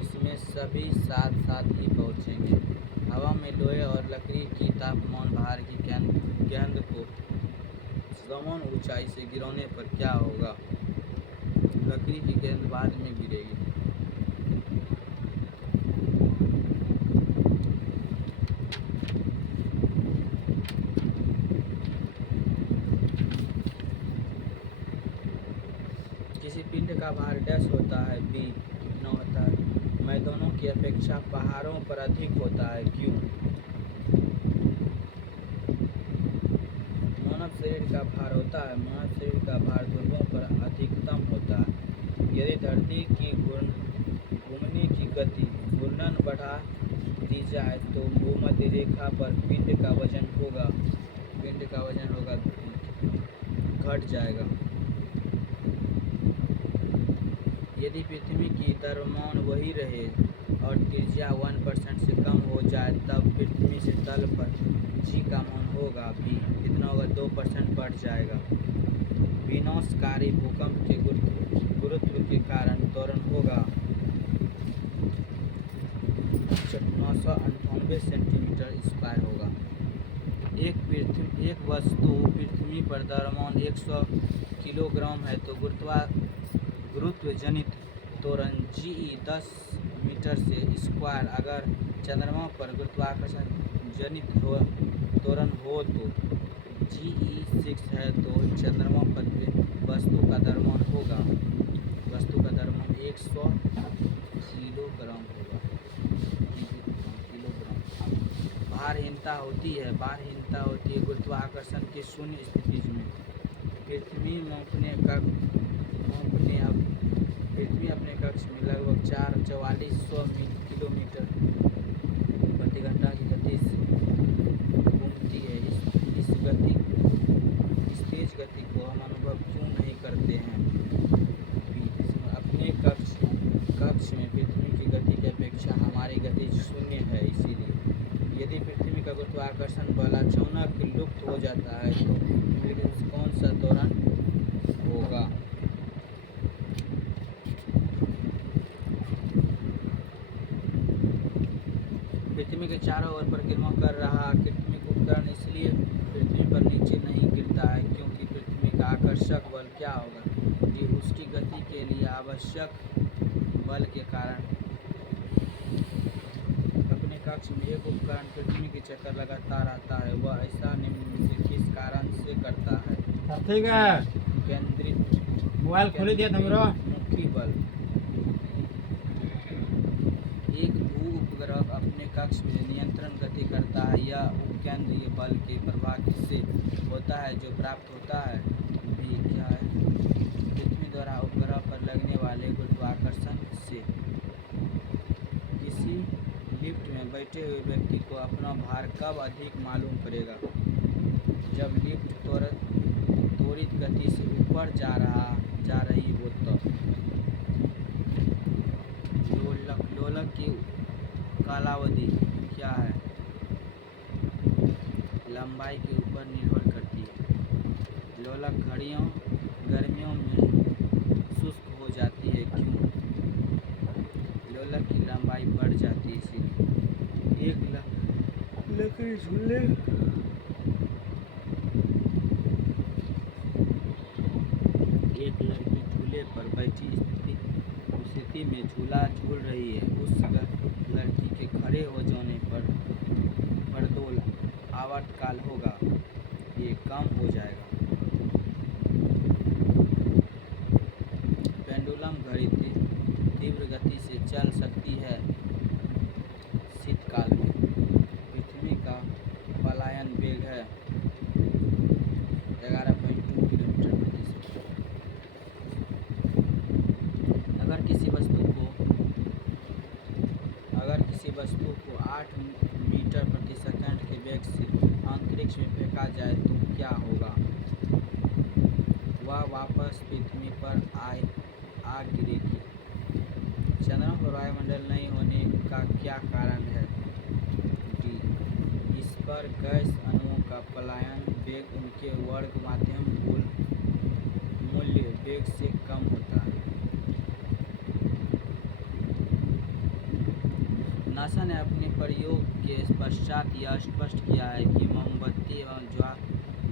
इसमें सभी साथ साथ ही पहुँचेंगे। हवा में लोहे और लकड़ी की तापमान भार की गेंद को समान ऊंचाई से गिराने पर क्या होगा? लकड़ी की गेंद बाद में गिरेगी। किसी पिंड का भार डैश होता है, बी कितना होता है? मैदानों की अपेक्षा पहाड़ों पर अधिक होता है, क्यों? मानव शरीर का भार होता है, मानव शरीर का भार ध्रुवों पर अधिकतम होता है। यदि धरती की घूमने की गति घूर्णन बढ़ा दी जाए तो भूमध्य रेखा पर पिंड का वजन होगा घट जाएगा। यदि पृथ्वी की द्रव्यमान वही रहे और त्रिज्या 1% से कम हो जाए तब पृथ्वी से तल पर जी का मान होगा, बी कितना होगा? 2% बढ़ जाएगा। विनाशकारी भूकंप के गुरुत्व के कारण त्वरण होगा 998 सेंटीमीटर स्क्वायर होगा। एक वस्तु पृथ्वी पर द्रव्यमान 100 किलोग्राम है तो गुरुत्व जनित त्वरण GE 10 मीटर से स्क्वायर। अगर चंद्रमा पर गुरुत्वाकर्षण जनित त्वरण हो तो GE 6 है तो चंद्रमा पर वस्तु का द्रव्यमान 100 किलोग्राम होगा। भारहीनता होती है गुरुत्वाकर्षण की शून्य स्थिति में। पृथ्वी अपने कक्ष में लगभग 4,400 किलोमीटर प्रति घंटा की गति से घूमती है। इस तेज गति को हम अनुभव क्यों नहीं करते हैं? अपने कक्ष में पृथ्वी की गति की अपेक्षा हमारी गति शून्य है, इसीलिए। यदि पृथ्वी का गुरुत्वाकर्षण बल अचानक लुप्त हो जाता है तो कौन सा त्वरण होगा? पृथ्वी के चारों ओर परिक्रमा कर रहा आकस्मिक उपकरण इसलिए पृथ्वी पर नीचे नहीं गिरता है क्योंकि पृथ्वी का आकर्षक बल क्या होगा? जी उसकी गति के लिए आवश्यक बल के कारण। अपने कक्ष में एक उपकरण पृथ्वी के चक्कर लगातार आता है, वह ऐसा निम्न में से किस कारण से करता है? ठीक है, केंद्रित मोबाइल खोली दिया तुमरो मुखी बल। एक भू उपग्रह अपने कक्ष में नियंत्रण गति करता है, यह उपकेंद्रीय बल के प्रभाव किससे होता है जो प्राप्त होता है? भी क्या है? पृथ्वी द्वारा उपग्रह पर लगने वाले गुरुत्वाकर्षण से। किसी लिफ्ट में बैठे हुए व्यक्ति को अपना भार कब अधिक मालूम पड़ेगा? जब लिफ्ट त्वरित गति से ऊपर जा रही हो तब। लोलक की कालावधि क्या है? लंबाई के ऊपर निर्भर करती है। लोलक घड़ियों गर्मियों में शुष्क हो जाती है, क्यों? लोलक की लंबाई बढ़ जाती है, इसीलिए। एक लकड़ी झूले एक लड़की झूले पर बैठी स्थिति में झूला झूल रही है। उस लड़की के खड़े हो जाने पर प्रदोल आवर्तकाल होगा, ये कम हो जाएगा। पेंडुलम घड़ी तीव्र गति से चल सकती है शीतकाल में। पृथ्वी का पलायन वेग है 11.2 किलोमीटर प्रति सेकंड। अगर किसी वस्तु को 8 मीटर प्रति सेकंड के वेग से अंतरिक्ष में फेंका जाए तो क्या होगा? वह वापस पृथ्वी पर आ गिरेगी। चंद्रमा पर वायुमंडल नहीं होने का क्या कारण है? डी इस पर गैस अणुओं का पलायन वेग उनके वर्ग माध्यम मूल्य वेग से कम होता है। नासा ने अपने प्रयोग के पश्चात यह स्पष्ट किया है कि मोमबत्ती एवं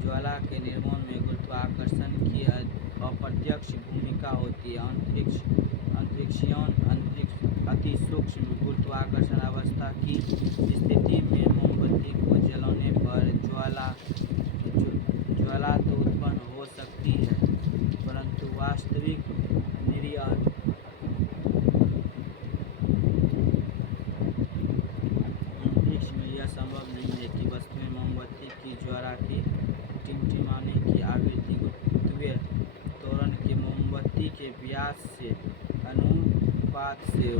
ज्वाला के निर्माण में गुरुत्वाकर्षण की अप्रत्यक्ष भूमिका होती है। अति सूक्ष्म गुरुत्वाकर्षण अवस्था की स्थिति में मोमबत्ती को जलाने पर ज्वाला तो उत्पन्न हो सकती है, परंतु वास्तविक निर्यात अंतरिक्ष में यह संभव नहीं है कि वस्तुएं मोमबत्ती की ज्वाला के टिमटिमाने की आवृत्ति गुरुत्वीय त्वरण के मोमबत्ती के व्यास से अनुपात से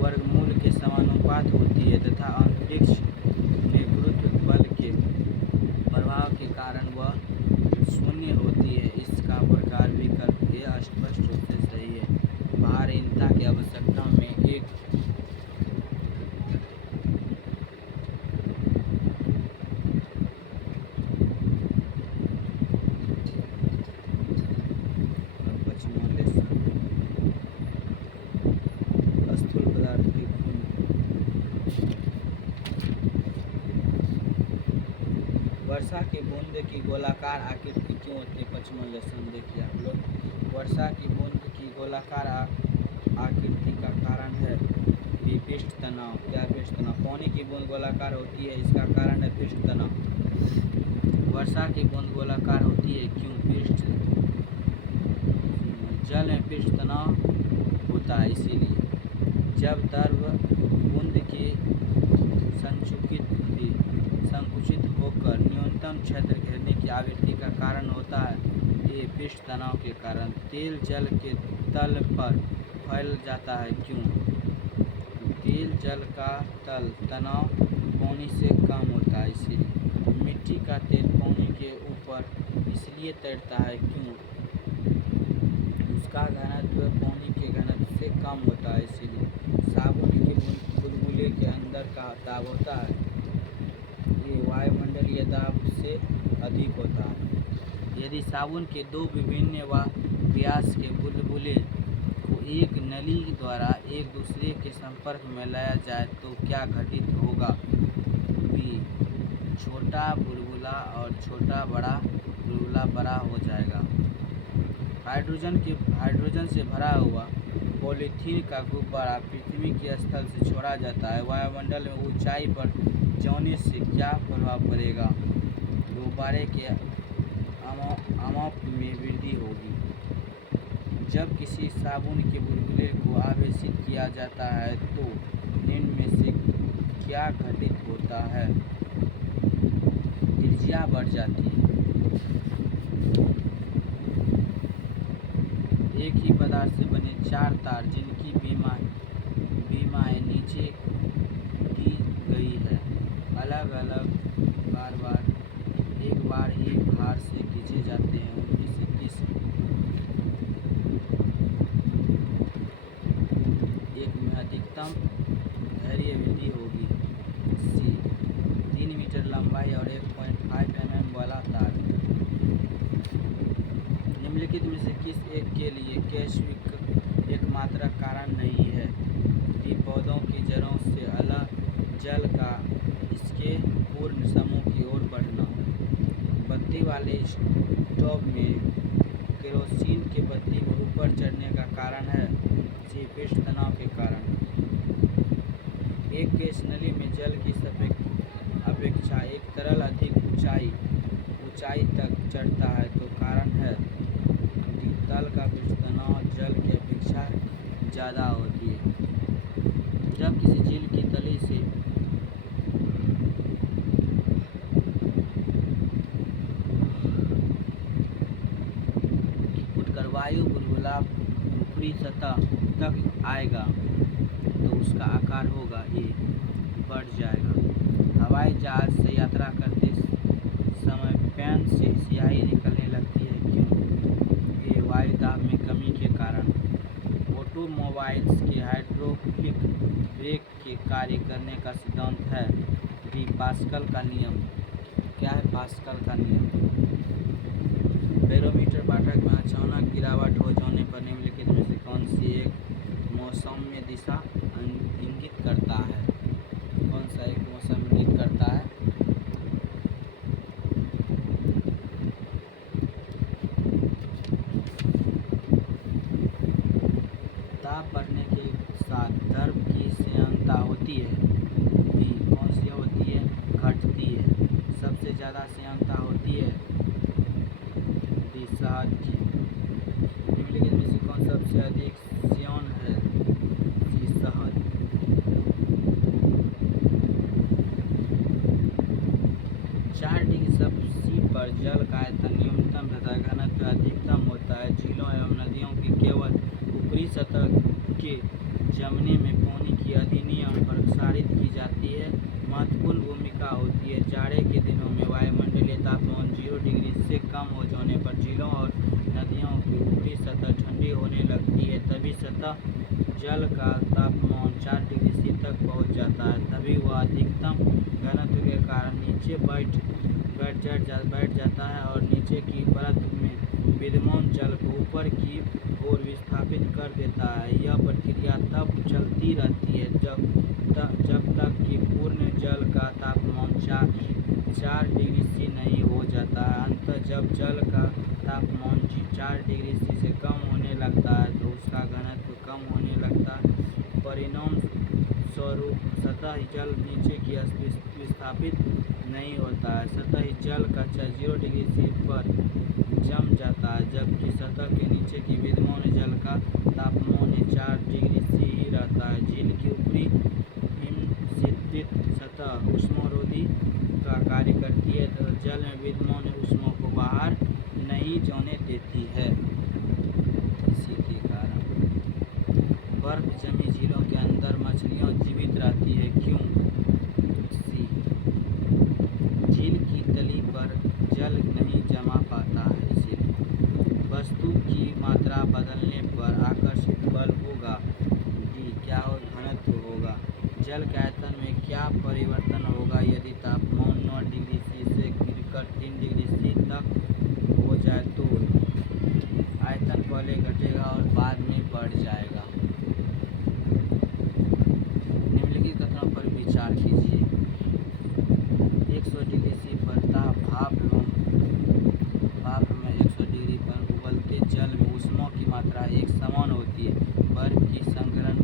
वर्गमूल के समानुपात होती है तथा अंतरिक्ष में गुरुत्व बल के प्रभाव के कारण वह शून्य होती है। इसका प्रकार विकल्प यह स्पष्ट रूप से सही है। भारहीनता की आवश्यकता में एक स्थूल पदार्थ की वर्षा की बूंद की गोलाकार आकृति क्यों होती है? पचमन लेसन देखिए आप लोग। वर्षा की बूंद की गोलाकार आकृति का कारण है पृष्ठ तनाव। क्या पृष्ठ तनाव? पानी की बूंद गोलाकार होती है, इसका कारण है पृष्ठ तनाव। वर्षा की बूंद गोलाकार होती है क्यों? जल में पृष्ठ तनाव होता है, इसीलिए जब द्रव बूंद की संकुचित होकर न्यूनतम क्षेत्र घेरने की आवृत्ति का कारण होता है ये पृष्ठ तनाव के कारण। तेल जल के तल पर फैल जाता है क्यों? तेल जल का तल तनाव पानी से कम होता है, इसीलिए। मिट्टी का तेल पानी के ऊपर इसलिए तैरता है क्यों? उसका घनत्व पानी के घनत्व से कम होता है, इसीलिए। साबुन के बुलबुले के अंदर का दाब होता है ये वायुमंडलीय दाब से अधिक होता है। यदि साबुन के दो विभिन्न व्यास के बुलबुले को एक नली द्वारा एक दूसरे के संपर्क में लाया जाए तो क्या घटित होगा? बी, छोटा बुलबुला और छोटा बड़ा बुलबुला बड़ा हो जाएगा। हाइड्रोजन से भरा हुआ पॉलीथीन का गुब्बारा पृथ्वी के स्थल से छोड़ा जाता है। वायुमंडल में ऊंचाई पर जाने से क्या प्रभाव पड़ेगा? गुब्बारे के आमाप में वृद्धि होगी। जब किसी साबुन के बुलबुले को आवेशित किया जाता है तो निम्न में से क्या घटित होता है? त्रिज्या बढ़ जाती है। एक ही पदार्थ से बने चार तार जिनकी बीमाएं नीचे दी गई है, अलग अलग एक बार ही भार से खींचे जाते हैं। उनमें से किस एक में अधिकतम धैर्य वृद्धि होगी? सी, 3 मीटर लंबाई और 1.5 mm वाला तार। निम्नलिखित में से किस एक के लिए वैश्विक एकमात्र कारण नहीं है कि पौधों की जड़ों से अलग जल का इसके पूर्ण समूह की ओर बढ़ना? बत्ती वाले स्टोव में केरोसिन के बत्ती में ऊपर चढ़ने का कारण है सी, पृष्ठ तनाव के कारण। एक गैस नली में जल की अपेक्षा एक तरल अधिक ऊंचाई तक चढ़ता है तो कारण है तल का पृष्ठ तनाव जल की अपेक्षा ज़्यादा होती है। जब किसी झील की तली से उठकर वायु बुलबुला ऊपरी सतह तक आएगा तो उसका आकार होगा ए, बढ़ जाएगा। हवाई जहाज से यात्रा करते समय पैन से स्याही निकलने लगती है क्यों? ये वायु दाब में कमी के कारण। ऑटोमोबाइल्स के हाइड्रोलिक ब्रेक के कार्य करने का सिद्धांत है डी, पास्कल का नियम। क्या है पास्कल का नियम? बैरोमीटर पाठक में अचानक गिरावट हो जाने पर निम्नलिखित में से कौन सी एक मौसम में दिशा इंगित करता है? कौन सा एक मौसम इंगित करता है? ताप बढ़ने के साथ द्रव की श्यानता होती है कि कौन सी होती है? घटती है। सबसे ज़्यादा श्यानता होती है शहद की। निम्नलिखित में से कौन सबसे अधिक श्यान है? शहद। 4 डिग्री सेल्सियस पर जल का आयतन न्यूनतम तथा घनत्व अधिकतम होता है। झीलों एवं नदियों की केवल ऊपरी सतह के जमने में पानी की अधिनियम प्रसारित की जाती है महत्वपूर्ण भूमिका होती है। जाड़े के दिनों में वायुमंडलीय तापमान 0 डिग्री से कम हो जाने पर झीलों और नदियों की ऊपरी सतह ठंडी होने लगती है। तभी सतह जल का तापमान 4 डिग्री सी तक पहुंच जाता है। तभी वह अधिकतम घनत्व के कारण नीचे बैठ जाता है और नीचे की परत में विद्यमान जल को ऊपर की ओर विस्थापित कर देता है। यह प्रक्रिया तब चलती रहती है जब तक कि पूर्ण जल का तापमान 4 डिग्री सी नहीं हो जाता है। अंततः जब जल का तापमान 4 डिग्री सी से कम होने लगता है तो उसका घनत्व कम होने लगता है। परिणाम स्वरूप सतही जल नीचे की ओर विस्थापित नहीं होता है। सतही जल कक्षा 0 डिग्री सी पर जम जाता है जबकि सतह के नीचे की विद्यमान जल का तापमान 4 डिग्री सी ही रहता है। झील की ऊपरी हिमशिखरित सतह ऊष्मारोधी का कार्य करती है तथा जल में विद्यमान ऊष्मा को बाहर नहीं जाने देती है। इसी के कारण बर्फ जमी झीलों के अंदर मछलियाँ जीवित रहती है। क्यों? झील की तली पर जल नहीं जमा पाता है इसीलिए। वस्तु की मात्रा बदलने पर आकर्षित बल होगा। क्या हो? घनत्व होगा। जल के आयतन में क्या परिवर्तन होगा यदि तापमान 9 डिग्री सी से गिरकर 3 डिग्री सी तक हो जाए तो? आयतन पहले घटेगा और बाद में बढ़ जाएगा। निम्नलिखित कथनों पर विचार कीजिए। 100 डिग्री सी पर भाप में 100 डिग्री पर उबलते जल में ऊष्मा की मात्रा एक समान होती है। बर्फ की संघनन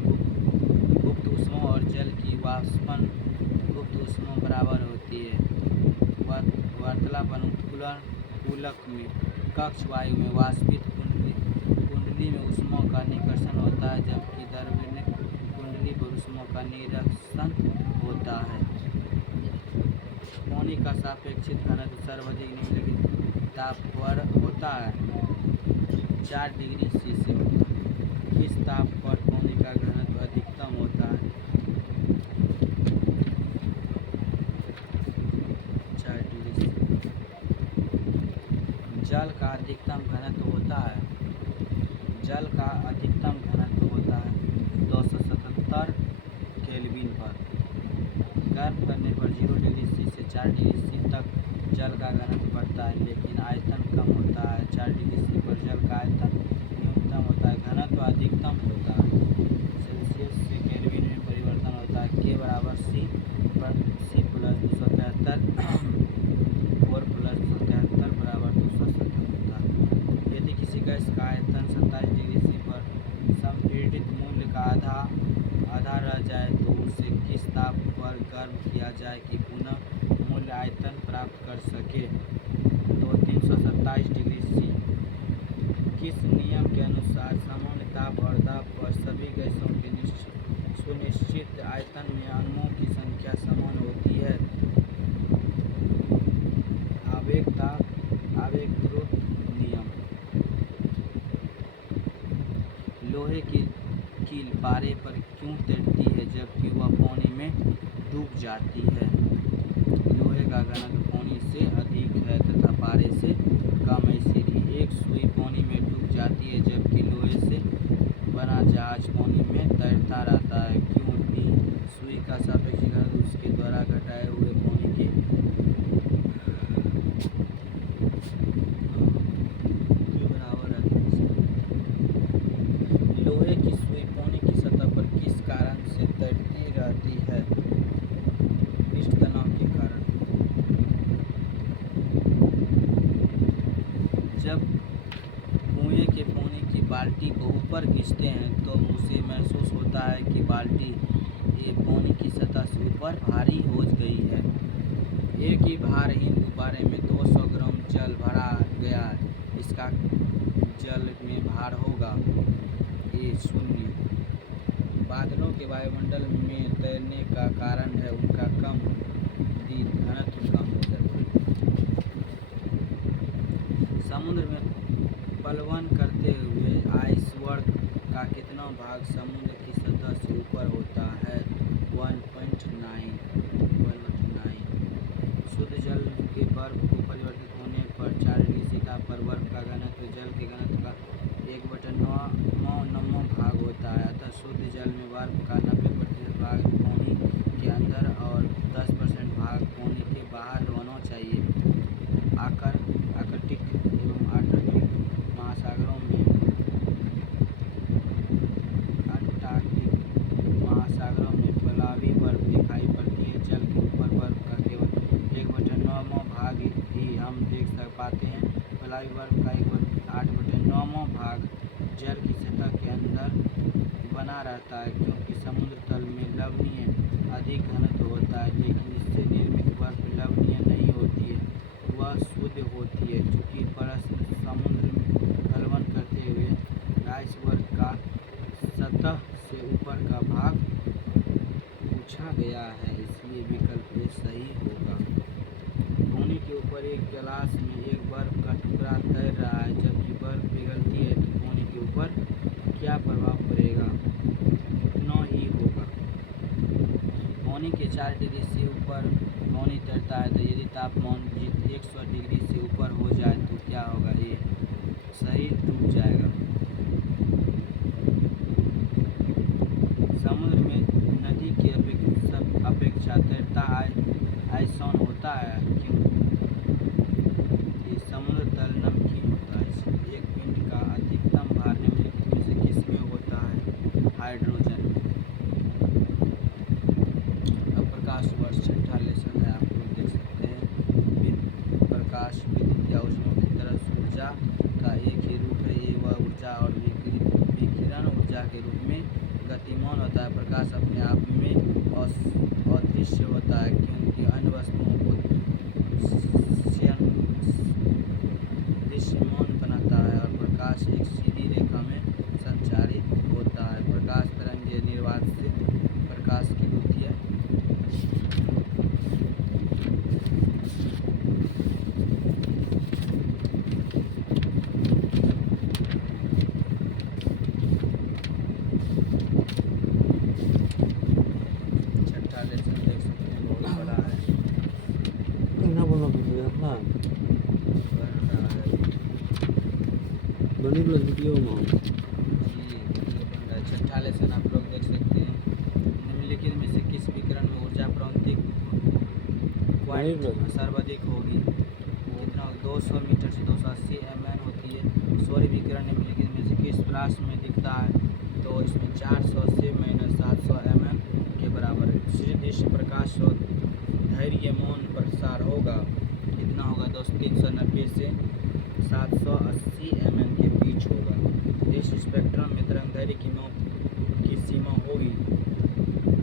गुप्त ऊष्मा और जल की वाष्पन गुप्त ऊष्मा बराबर होती है। वार्तालाप अनुकूलक में कक्ष वायु में वाष्पित कुंडली में ऊष्मा का निष्कर्षण होता है जबकि द्रवणिक कुंडली पर ऊष्मा का निरक्षण होता है। पानी का सापेक्षिक घनत्व सर्वाधिक निम्नलिखित ताप पर होता है। 4 डिग्री सी से होता है। किस ताप पर पानी का घनत्व अधिकतम होता है? 4 डिग्री सी। जल का अधिकतम घनत्व होता है। जल का अधिकतम घनत्व होता है 277 केल्विन पर। गर्म करने पर 0 डिग्री सी से 4 डिग्री सी तक जल का घनत्व बढ़ता है लेकिन आयतन कम होता है। 4 डिग्री सी पर जल का आयतन न्यूनतम होता है, घनत्व अधिकतम होता है। सेल्सियस से केल्विन में परिवर्तन होता है। K बराबर C प्लस 273 4 प्लस 273 बराबर 270 होता है। यदि किसी गैस का आयतन 27 डिग्री सी पर संपीड़ित मूल्य का आधा रह जाए तो उसे किस ताप पर गर्म किया जाए कि पुनः मूल्य आयतन प्राप्त कर सके? तो 327 डिग्री सी। किस नियम के अनुसार सामान्य ताप और दाब पर सभी गैसों के सुनिश्चित आयतन में अणुओं की संख्या समान होती है? आवेगद्रुत नियम। लोहे की कील पारे पर क्यों तैरती है जबकि वह पानी में डूब जाती है? लोहे का घनत्व पानी से अधिक है तथा पारे से कम है, इसीलिए एक सुई पानी में डूब जाती है जबकि लोहे से बना जहाज पानी में तैरता रहता है। क्योंकि सुई का सापेक्षिक घनत्व उसके द्वारा घटाए हुए पानी के बराबर रहता है। लोहे की सुई पानी की सतह पर किस कारण से बाल्टी को ऊपर खींचते हैं तो उसे महसूस होता है कि बाल्टी ये पानी की सतह से ऊपर भारी हो गई है। एक ही भारहीन गुब्बारे में 200 ग्राम जल भरा गया, इसका जल में भार होगा ये शून्य। बादलों के वायुमंडल में तैरने का कारण है उनका कम घनत्व कम हो जाता है। समुद्र में पलवन करते हुए आइसबर्ग का कितना भाग समुद्र की सतह से ऊपर होता है? 1.9। शुद्ध जल के बर्फ को परिवर्तित होने पर 4 डिग्री C पर बर्फ का घनत्व जल के घनत्व का 1/9 भाग होता है। अतः शुद्ध जल में बर्फ का 90% भाग पानी के अंदर और 10% भाग पानी के बाहर होना चाहिए। आर्कटिक एवं अंटार्कटिक महासागरों में पलावी बर्फ दिखाई पड़ती है। जल के ऊपर बर्फ का केवल 1/9 भाग ही हम देख पाते हैं। पलावी बर्फ का 8/9 भाग जल की सतह के अंदर बना रहता है, क्योंकि समुद्र तल में लवणीय अधिक घनत्व होता है, लेकिन इससे निर्मित बर्फ लवणीय नहीं होती है, वह शुद्ध होती है। चूँकि प्रश्न समुद्र में पलवन करते हुए आइसबर्ग का सतह से ऊपर का भाग पूछा गया है, इसलिए विकल्प ए सही होगा। पानी के ऊपर एक गिलास में एक बर्फ का टुकड़ा तैर रहा है, जबकि बर्फ पिघलती है तो पानी के ऊपर क्या प्रभाव पड़ेगा? उतना ही होगा। पानी के 4 डिग्री से ऊपर पानी तैरता है, तो यदि तापमान 100 डिग्री से ऊपर हो जाए तो क्या होगा? ये सही डूब जाएगा। समुद्र में नदी की अपेक्षा तैरता आइसोन होता है, क्यों? ये समुद्र तल नमकीन होता है, इसलिए एक पिंड का अधिकतम भार निम्नलिखित में से किसमें होता है? हाइड्रोजन में। अब प्रकाश वर्ष 6ठा लेसन है, आप लोग देख सकते हैं। प्रकाश विद्युत या ऊष्मोत्तर ऊर्जा का एक ही रूप है। ये वह ऊर्जा और विकिरण ऊर्जा के रूप में गतिमान होता है। प्रकाश अपने आप में अदृश्य होता है, क्योंकि अन्य वस्तुओं को दृश्यमान बनाता है, और प्रकाश एक सीधी रेखा में संचारित होता है। प्रकाश तरंग निर्वात से प्रकाश की गति है। छठा लेसन देख सकते हैं, बहुत बड़ा है। वीडियो में छठा लेसन आप लोग देख सकते हैं। निम्नलिखित में से किस विकिरण में ऊर्जा प्रांतिक सर्वाधिक होगी? कितना? 200 मीटर से 280 mm होती है। सौर विकिरण निम्नलिखित में से किस राशि में दिखता है? तो इसमें 480 - 700 mm के बराबर है। दृश्य प्रकाश और धैर्यमान प्रसार होगा, कितना होगा दोस्त? 390 से 780 mm के बीच होगा। इस स्पेक्ट्रम में तरंगदैर्घ्य की सीमा होगी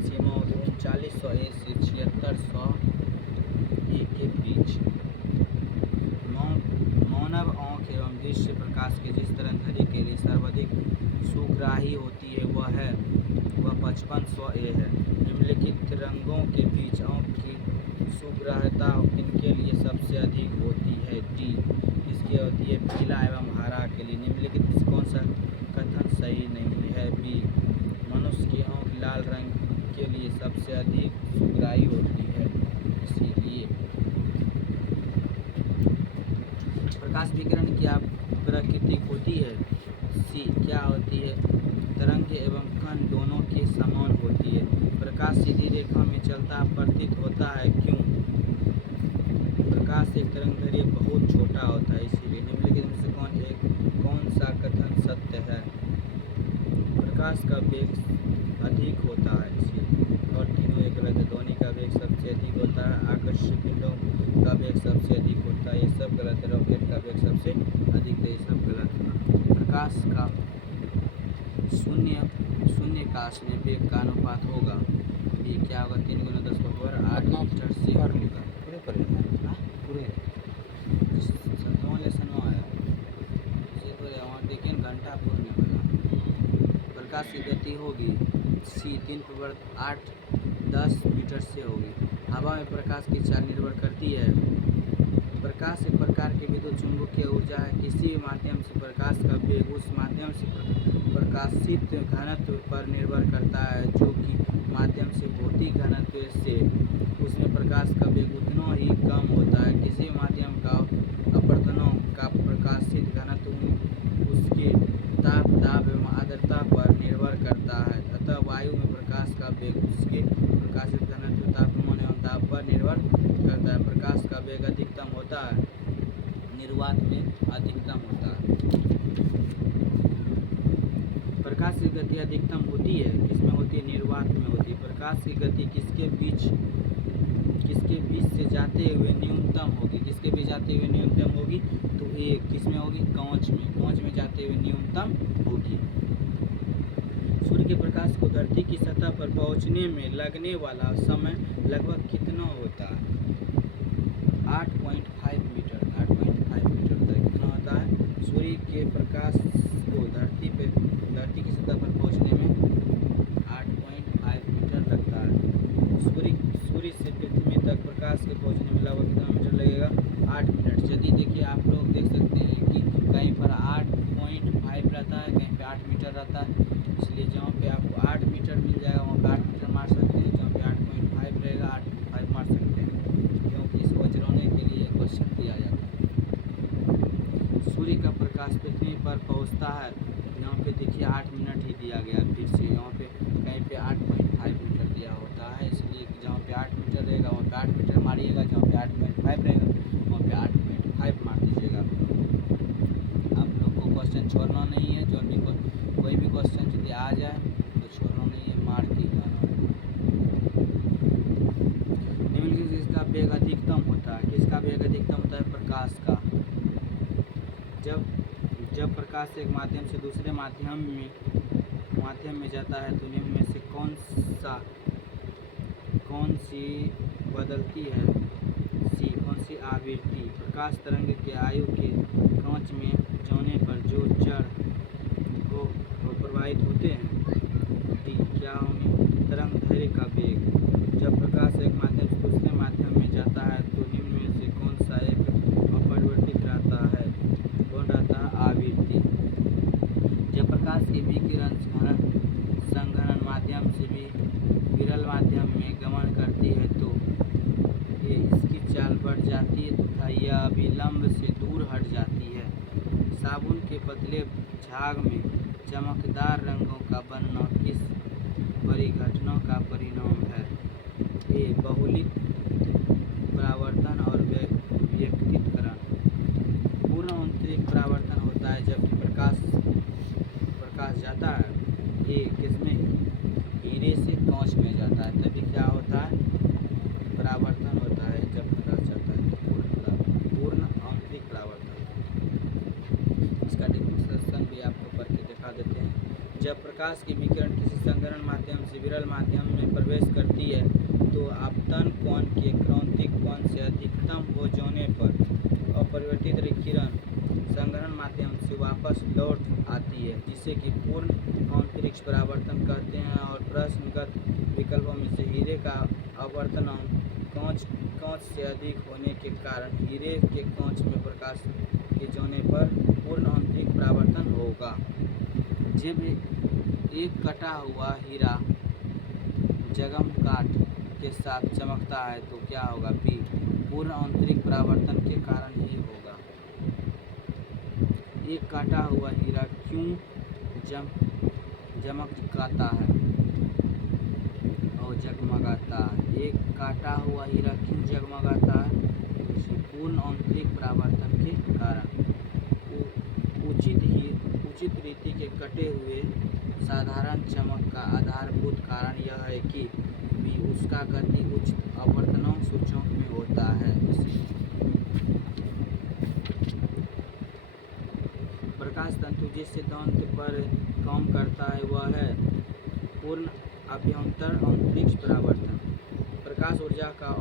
3900 A से 7600 A के बीच। मानव आँख एवं दृश्य प्रकाश के जिस तरंगदैर्घ्य के लिए सर्वाधिक सुग्राही होती है वह 5500 A है। निम्नलिखित रंगों के बीच आँख की सुग्राह्यता किनके लिए सबसे अधिक होती है? डी। इसकी होती है पीला एवं हरा के लिए। निम्नलिखित में कौन सा कथन सही नहीं है? बी। मनुष्य की आँख लाल रंग के लिए सबसे अधिक सुग्राही होती है, इसीलिए। प्रकाश विकिरण क्या प्राकृतिक होती है? सी। क्या होती है? तरंग एवं कण दोनों के समान होती है। प्रकाश सीधी रेखा में चलता प्रतीत होता है, क्यों? प्रकाश एक तरंगदैर्घ्य बहुत छोटा होता है, इसीलिए। निम्नलिखित में से कौन सा कथन सत्य है? प्रकाश का वेग अधिक होता है, इसीलिए। और तीनों एक गलत है। ध्वनि का वेग सबसे अधिक होता है, आकर्षक पिंडों का वेग सबसे अधिक होता है, ये सब गलत है। रॉकेट का वेग सबसे अधिक है, ये सब गलत है। प्रकाश का शून्य शून्य काश में वेग का अनुपात होगा। ये क्या होगा, 3 गुना 10 बराबर 8 मीटर से होगा। पूरे करेंगे हाँ? पूरे 7वां लेसन आया ये तो वहाँ देखिए न, घंटा पूरने वाला। प्रकाश की गति होगी c 3/8 10 मीटर से होगी। हवा में प्रकाश की चाल निर्भर करती है। प्रकाश एक प्रकार की विद्युत चुंबकीय ऊर्जा है। किसी भी माध्यम से प्रकाश का वेग उस माध्यम से प्रकाशित घनत्व पर निर्भर करता है, जो कि माध्यम से भौतिक घनत्व से उसमें प्रकाश का वेग उतना ही कम होता है। किसी माध्यम का अपवर्तनों का प्रकाशित घनत्व उसके ताप, दाब एवं आर्द्रता पर निर्भर करता है। अतः वायु में प्रकाश का वेग उसके प्रकाशित घनत्व, तापमान एवं दाब पर निर्भर करता है। प्रकाश का वेग अधिकतम होता है, निर्वात में अधिकतम होता है। प्रकाश की गति अधिकतम होती है, किसमें होती है, निर्वात में होती है। प्रकाश की गति किसके बीच से जाते हुए न्यूनतम होगी, किसके बीच जाते हुए न्यूनतम होगी, तो एक किसमें होगी, कांच में जाते हुए न्यूनतम होगी। सूर्य के प्रकाश को धरती की सतह पर पहुंचने में लगने वाला समय लगभग कितना होता है, 8.5 मीटर तक कितना होता है। सूर्य के प्रकाश को धरती की सतह पर पहुंचने में 8.5 मीटर लगता है। सूर्य से पृथ्वी तक प्रकाश के पहुंचने में लगभग कितना मीटर लगेगा, 8 मिनट। यदि देखिए आप लोग देख सकते हैं कि कहीं पर 8.5 रहता है, कहीं पे 8 मीटर रहता है। इसलिए जहाँ पे आपको 8 मीटर मिल जाएगा वहाँ पे 8 मीटर मार सकते हैं, जहाँ पे 8.5 रहेगा 8.5 मार सकते हैं, क्योंकि इसको अचरौने के लिए क्वेश्चन दिया जाता है। सूर्य का प्रकाश पृथ्वी पर पहुँचता है, यहाँ पे देखिए 8 मिनट ही दिया गया है। फिर से यहाँ पे कहीं पे 8.5 मीटर दिया होता है, इसलिए जहाँ पे 8 मीटर रहेगा वहाँ पे 8 मीटर मारिएगा, जहाँ पे 8.5 रहेगा वहाँ पे 8.5 मार दीजिएगा। आप लोग को क्वेश्चन छोड़ना नहीं है, जो भी कोई भी क्वेश्चन यदि आ जाए तो छोड़ना नहीं है, मार के जाना है। निम्नलिखित किसका वेग अधिकतम होता है, किसका वेग अधिकतम होता है, प्रकाश का। जब प्रकाश एक माध्यम से दूसरे माध्यम में जाता है तो निम्न में से कौन सी बदलती है, कौन सी आवृत्ति। प्रकाश तरंग के आयु के कांच में जाने पर जो जड़ को प्रवाहित होते हैं, क्या होंगे, तरंग दैर्घ्य का वेग। जब प्रकाश एक माध्यम से दूसरे माध्यम में जाता है तो निम्न में से कौन सा एक अपरिवर्तित रहता है, कौन रहता है, आवृत्ति। जब प्रकाश की विकिरण संघनन माध्यम से भी विरल माध्यम में गमन करती है तो इसकी चाल बढ़ जाती है तथा यह अभिलंब से दूर हट जाती है। साबुन के पतले झाग में चमकदार रंगों का बनना किस परिघटना का परिणाम है, ए बहुलित परावर्तन और व्यक्तिकरण। पूर्ण आंतरिक परावर्तन होता है जब प्रकाश जाता है, ये किसमें, हीरे से कांच में जाता है, तभी क्या होता है, परावर्तन होता है। जब प्रकाश जाता है तो पूर्ण आंतरिक परावर्तन। इसका डेफिनेशन भी आपको पढ़ के दिखा देते हैं। जब प्रकाश की विकिरण किसी संघनन माध्यम से विरल माध्यम में प्रवेश करती है तो आपतन कोण के क्रांतिक कोण से अधिकतम हो जाने पर अपरिवर्तित किरण संघनन माध्यम से वापस लौट आती है, जिसे कि पूर्ण आंतरिक परावर्तन कहते हैं। और प्रश्नगत विकल्पों में से हीरे का अपवर्तनांक कांच से अधिक होने के कारण हीरे के कांच में प्रकाश के जाने पर पूर्ण आंतरिक परावर्तन होगा। जब एक कटा हुआ हीरा जगमगाहट के साथ चमकता है तो क्या होगा, बी पूर्ण आंतरिक परावर्तन के कारण ही होगा। एक काटा हुआ हीरा क्यों जगमगाता है और जगमगाता है, एक काटा हुआ हीरा क्यों जगमगाता है, पूर्ण आंतरिक परावर्तन के कारण। उचित रीति के कटे हुए साधारण चमक का आधारभूत कारण यह है कि भी उसका गति उच्च अपवर्तनांक सूचकांक में होता है। प्रकाश तंतु जिस सिद्धांत पर काम करता है वह है पूर्ण अभ्यंतर अंतरिक्ष परावर्तन। प्रकाश ऊर्जा का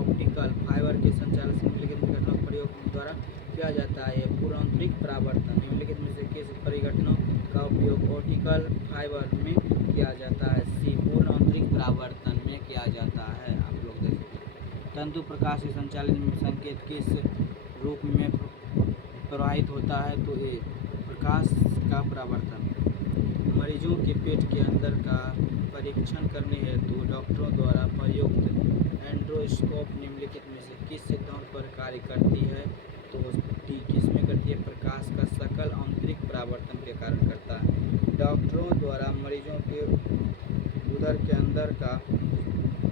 ऑप्टिकल फाइबर के संचालन से निम्नलिखित घटनाओं का प्रयोग द्वारा किया जाता है। पूर्ण अंतरिक्ष परावर्तन निम्नलिखित में से किस परिघटनाओं का उपयोग ऑप्टिकल फाइबर में किया जाता है? सी पूर्ण अंतरिक्ष परावर्तन में किया जाता है। आप लोग देखिए तंतु प्रकाश से संचालित में संकेत किस रूप में प्रवाहित होता है? तो ए प्रकाश का परावर्तन। मरीजों के पेट के अंदर का परीक्षण करने हेतु डॉक्टरों द्वारा प्रयुक्त एंड्रोस्कोप निम्नलिखित में से किस सिद्धांत पर कार्य करती है? तो डी किस में करती है? प्रकाश का सकल आंतरिक परावर्तन के कारण करता है। डॉक्टरों द्वारा मरीजों के उदर के अंदर का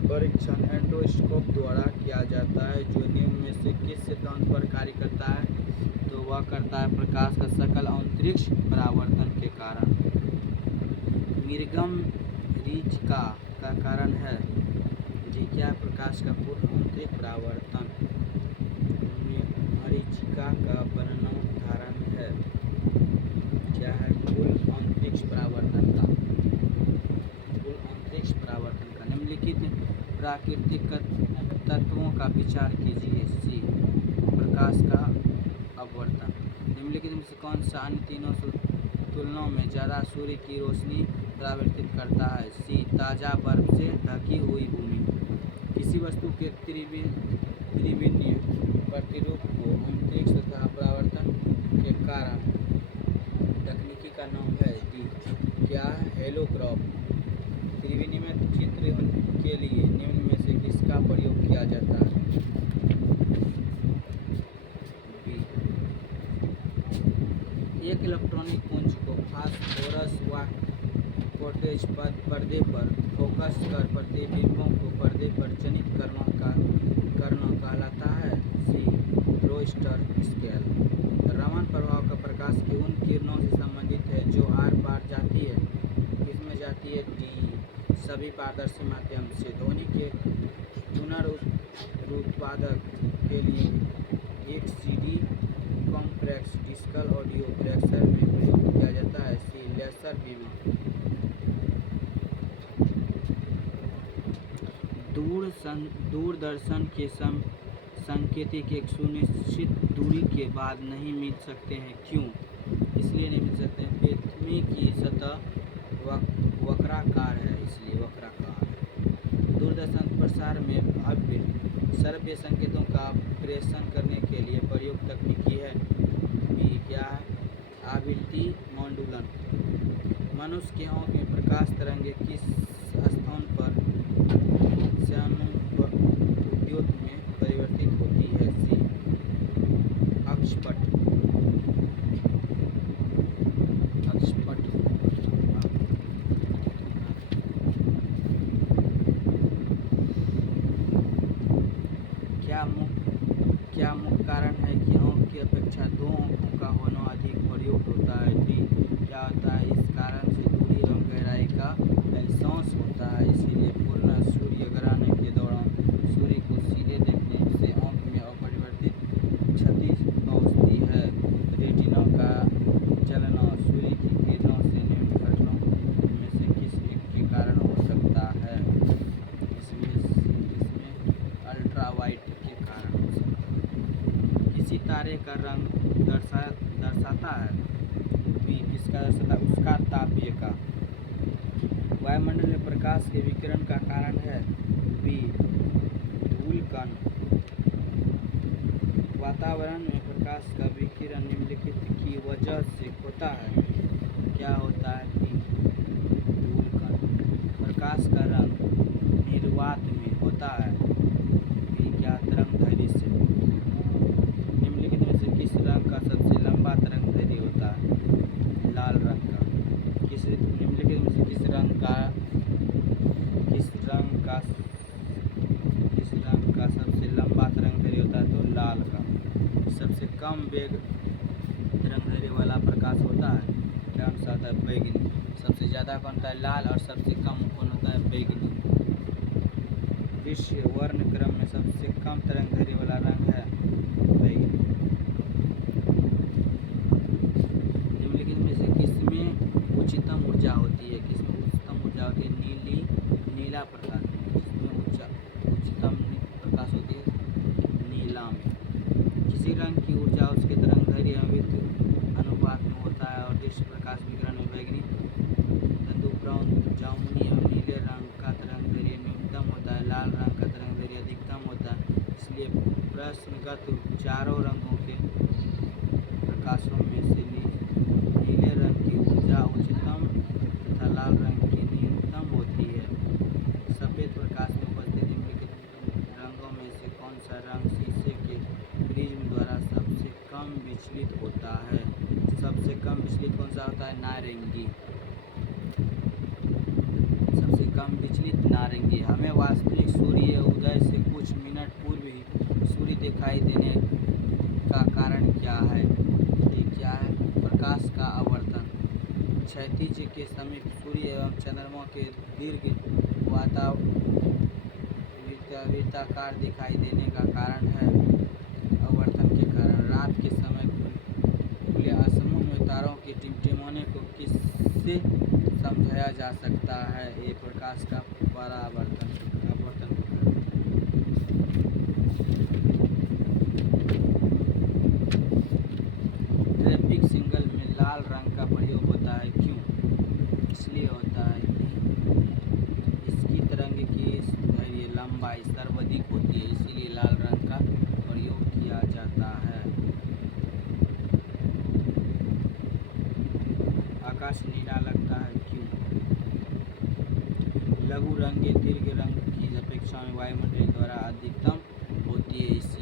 परीक्षण एंड्रोस्कोप द्वारा किया जाता है जो निम्न में से किस सिद्धांत पर कार्य करता है? तो वह करता है प्रकाश का सकल अंतरिक्ष परावर्तन के कारण। निर्गम रीचिका का कारण है जी क्या? प्रकाश का पूर्ण आंतरिक परावर्तन। मरीचिका का वर्णोदाहरण है क्या है? पूर्ण अंतरिक्ष परावर्तन का। पूर्ण अंतरिक्ष परावर्तन का निम्नलिखित प्राकृतिक तत्वों का विचार कीजिए। सी प्रकाश का अपवर्तन। निम्नलिखित में से कौन सा अन्य तीनों तुलनाओं में ज़्यादा सूर्य की रोशनी परावर्तित करता है? सी ताज़ा बर्फ से ढकी हुई भूमि। किसी वस्तु के त्रिविमीय प्रतिरूप को अंतरिक्ष तथा परावर्तन के कारण तकनीकी का नाम है डी क्या? हेलोक्रॉप। त्रिविमीय चित्र के लिए निम्न में से किसका प्रयोग किया जाता है? एक इलेक्ट्रॉनिक पुंज को फास्फोरस व कॉटेज पर्दे पर फोकस कर प्रतिबिंबों को पर्दे पर जनित करना कहलाता है। सी रोस्टर स्केल। रमन प्रभाव का प्रकाश की उन किरणों से संबंधित है जो आर पार जाती है। किसमें जाती है? डी सभी पारदर्शी माध्यम से। ध्वनि के पुनरुत्पादक के लिए एक सीडी कॉम्प्लेक्स डिजिटल ऑडियो प्रेक्षर में प्रयोग किया जाता है। सी लेसर बीम। दूरदर्शन के संकेतिक एक सुनिश्चित दूरी के बाद नहीं मिल सकते हैं। क्यों? इसलिए नहीं मिल सकते हैं पृथ्वी की सतह वक्राकार है, इसलिए वक्राकार है। दूरदर्शन प्रसार में भव्य श्रव्य संकेतों का प्रेषण करने के लिए प्रयुक्त तकनीकी है बी क्या है? आवृत्ति मॉड्यूलन। मनुष्य के आँख में प्रकाश तरंगे किस स्थान पर उद्योग में परिवर्तित होती है? सी अक्षपट। क्या मुख्य कारण है कि आँख की अपेक्षा दो आँखों का होना अधिक प्रयुक्त होता है? डी क्या होता है? इस कारण से दूरी एवं गहराई का एहसास होता है। इसीलिए पूर्ण सूर्य ग्रहण के दौरान सूर्य को सीधे देखने से आँख में अपरिवर्तित क्षति पहुँचती है। रेटिना का जलना सूर्य की किरणों से निम्न घटनाओं में से किस एक के कारण हो सकता है? इसमें अल्ट्रावायलेट के कारण हो सकता है। किसी तारे का रंग दर्शाता है बी किसका दर्शाता है? उसका तापीय का। वायुमंडल में प्रकाश के विकिरण का कारण है बी धूल कण। वातावरण में प्रकाश का विकिरण निम्नलिखित की वजह से होता है क्या होता है? बी धूल कण। प्रकाश का रंग निर्वात में होता है बी क्या? तरंगदैर्घ्य से। निम्नलिखित में से किस रंग का सबसे लंबा तरंगदैर्घ्य होता है? लाल रंग का। निम्नलिखित में से किस रंग का सबसे लंबा तरंगदैर्घ्य होता है? तो लाल का। सबसे कम वेग तरंगदैर्घ्य वाला प्रकाश होता है क्या होता है? बैगनी। सबसे ज़्यादा कौन होता है? लाल। और सबसे कम कौन होता है? बैगनी। विश्व वर्ण क्रम में सबसे कम तरंगदैर्घ्य वाला रंग है बैगनी। अंतर्गत चारों रंगों के प्रकाशों में से नीले रंग की ऊर्जा उच्चतम तथा लाल रंग की न्यूनतम होती है। सफ़ेद प्रकाश में उपस्थित निम्नलिखित रंगों में से कौन सा रंग शीशे के प्रिज्म द्वारा सबसे कम विचलित होता है? सबसे कम विचलित कौन सा होता है? नारंगी। सबसे कम विचलित नारंगी। हमें वास्तविक सूर्य उदय से कुछ मिनट पूर्व ही सूर्य दिखाई देने का कारण क्या है? ये क्या है? प्रकाश का आवर्तन। क्षैतिज के समीप सूर्य एवं चंद्रमा के दीर्घ वृत्ताकार दिखाई देने का कारण है आवर्तन के कारण। रात के समय खुले आसमान में तारों के टिमटिमाने को किससे समझाया जा सकता है? ये प्रकाश का परावर्तन के कारण। ट्रैफिक सिग्नल में लाल रंग का प्रयोग होता है, क्यों? इसलिए होता है कि इसकी तरंग की लंबाई सर्वाधिक होती है, इसीलिए लाल रंग का प्रयोग किया जाता है। आकाश नीला लगता है, क्यों? लघु रंग दीर्घ रंग की अपेक्षा में वायुमंडल द्वारा अधिकतम होती है, इसी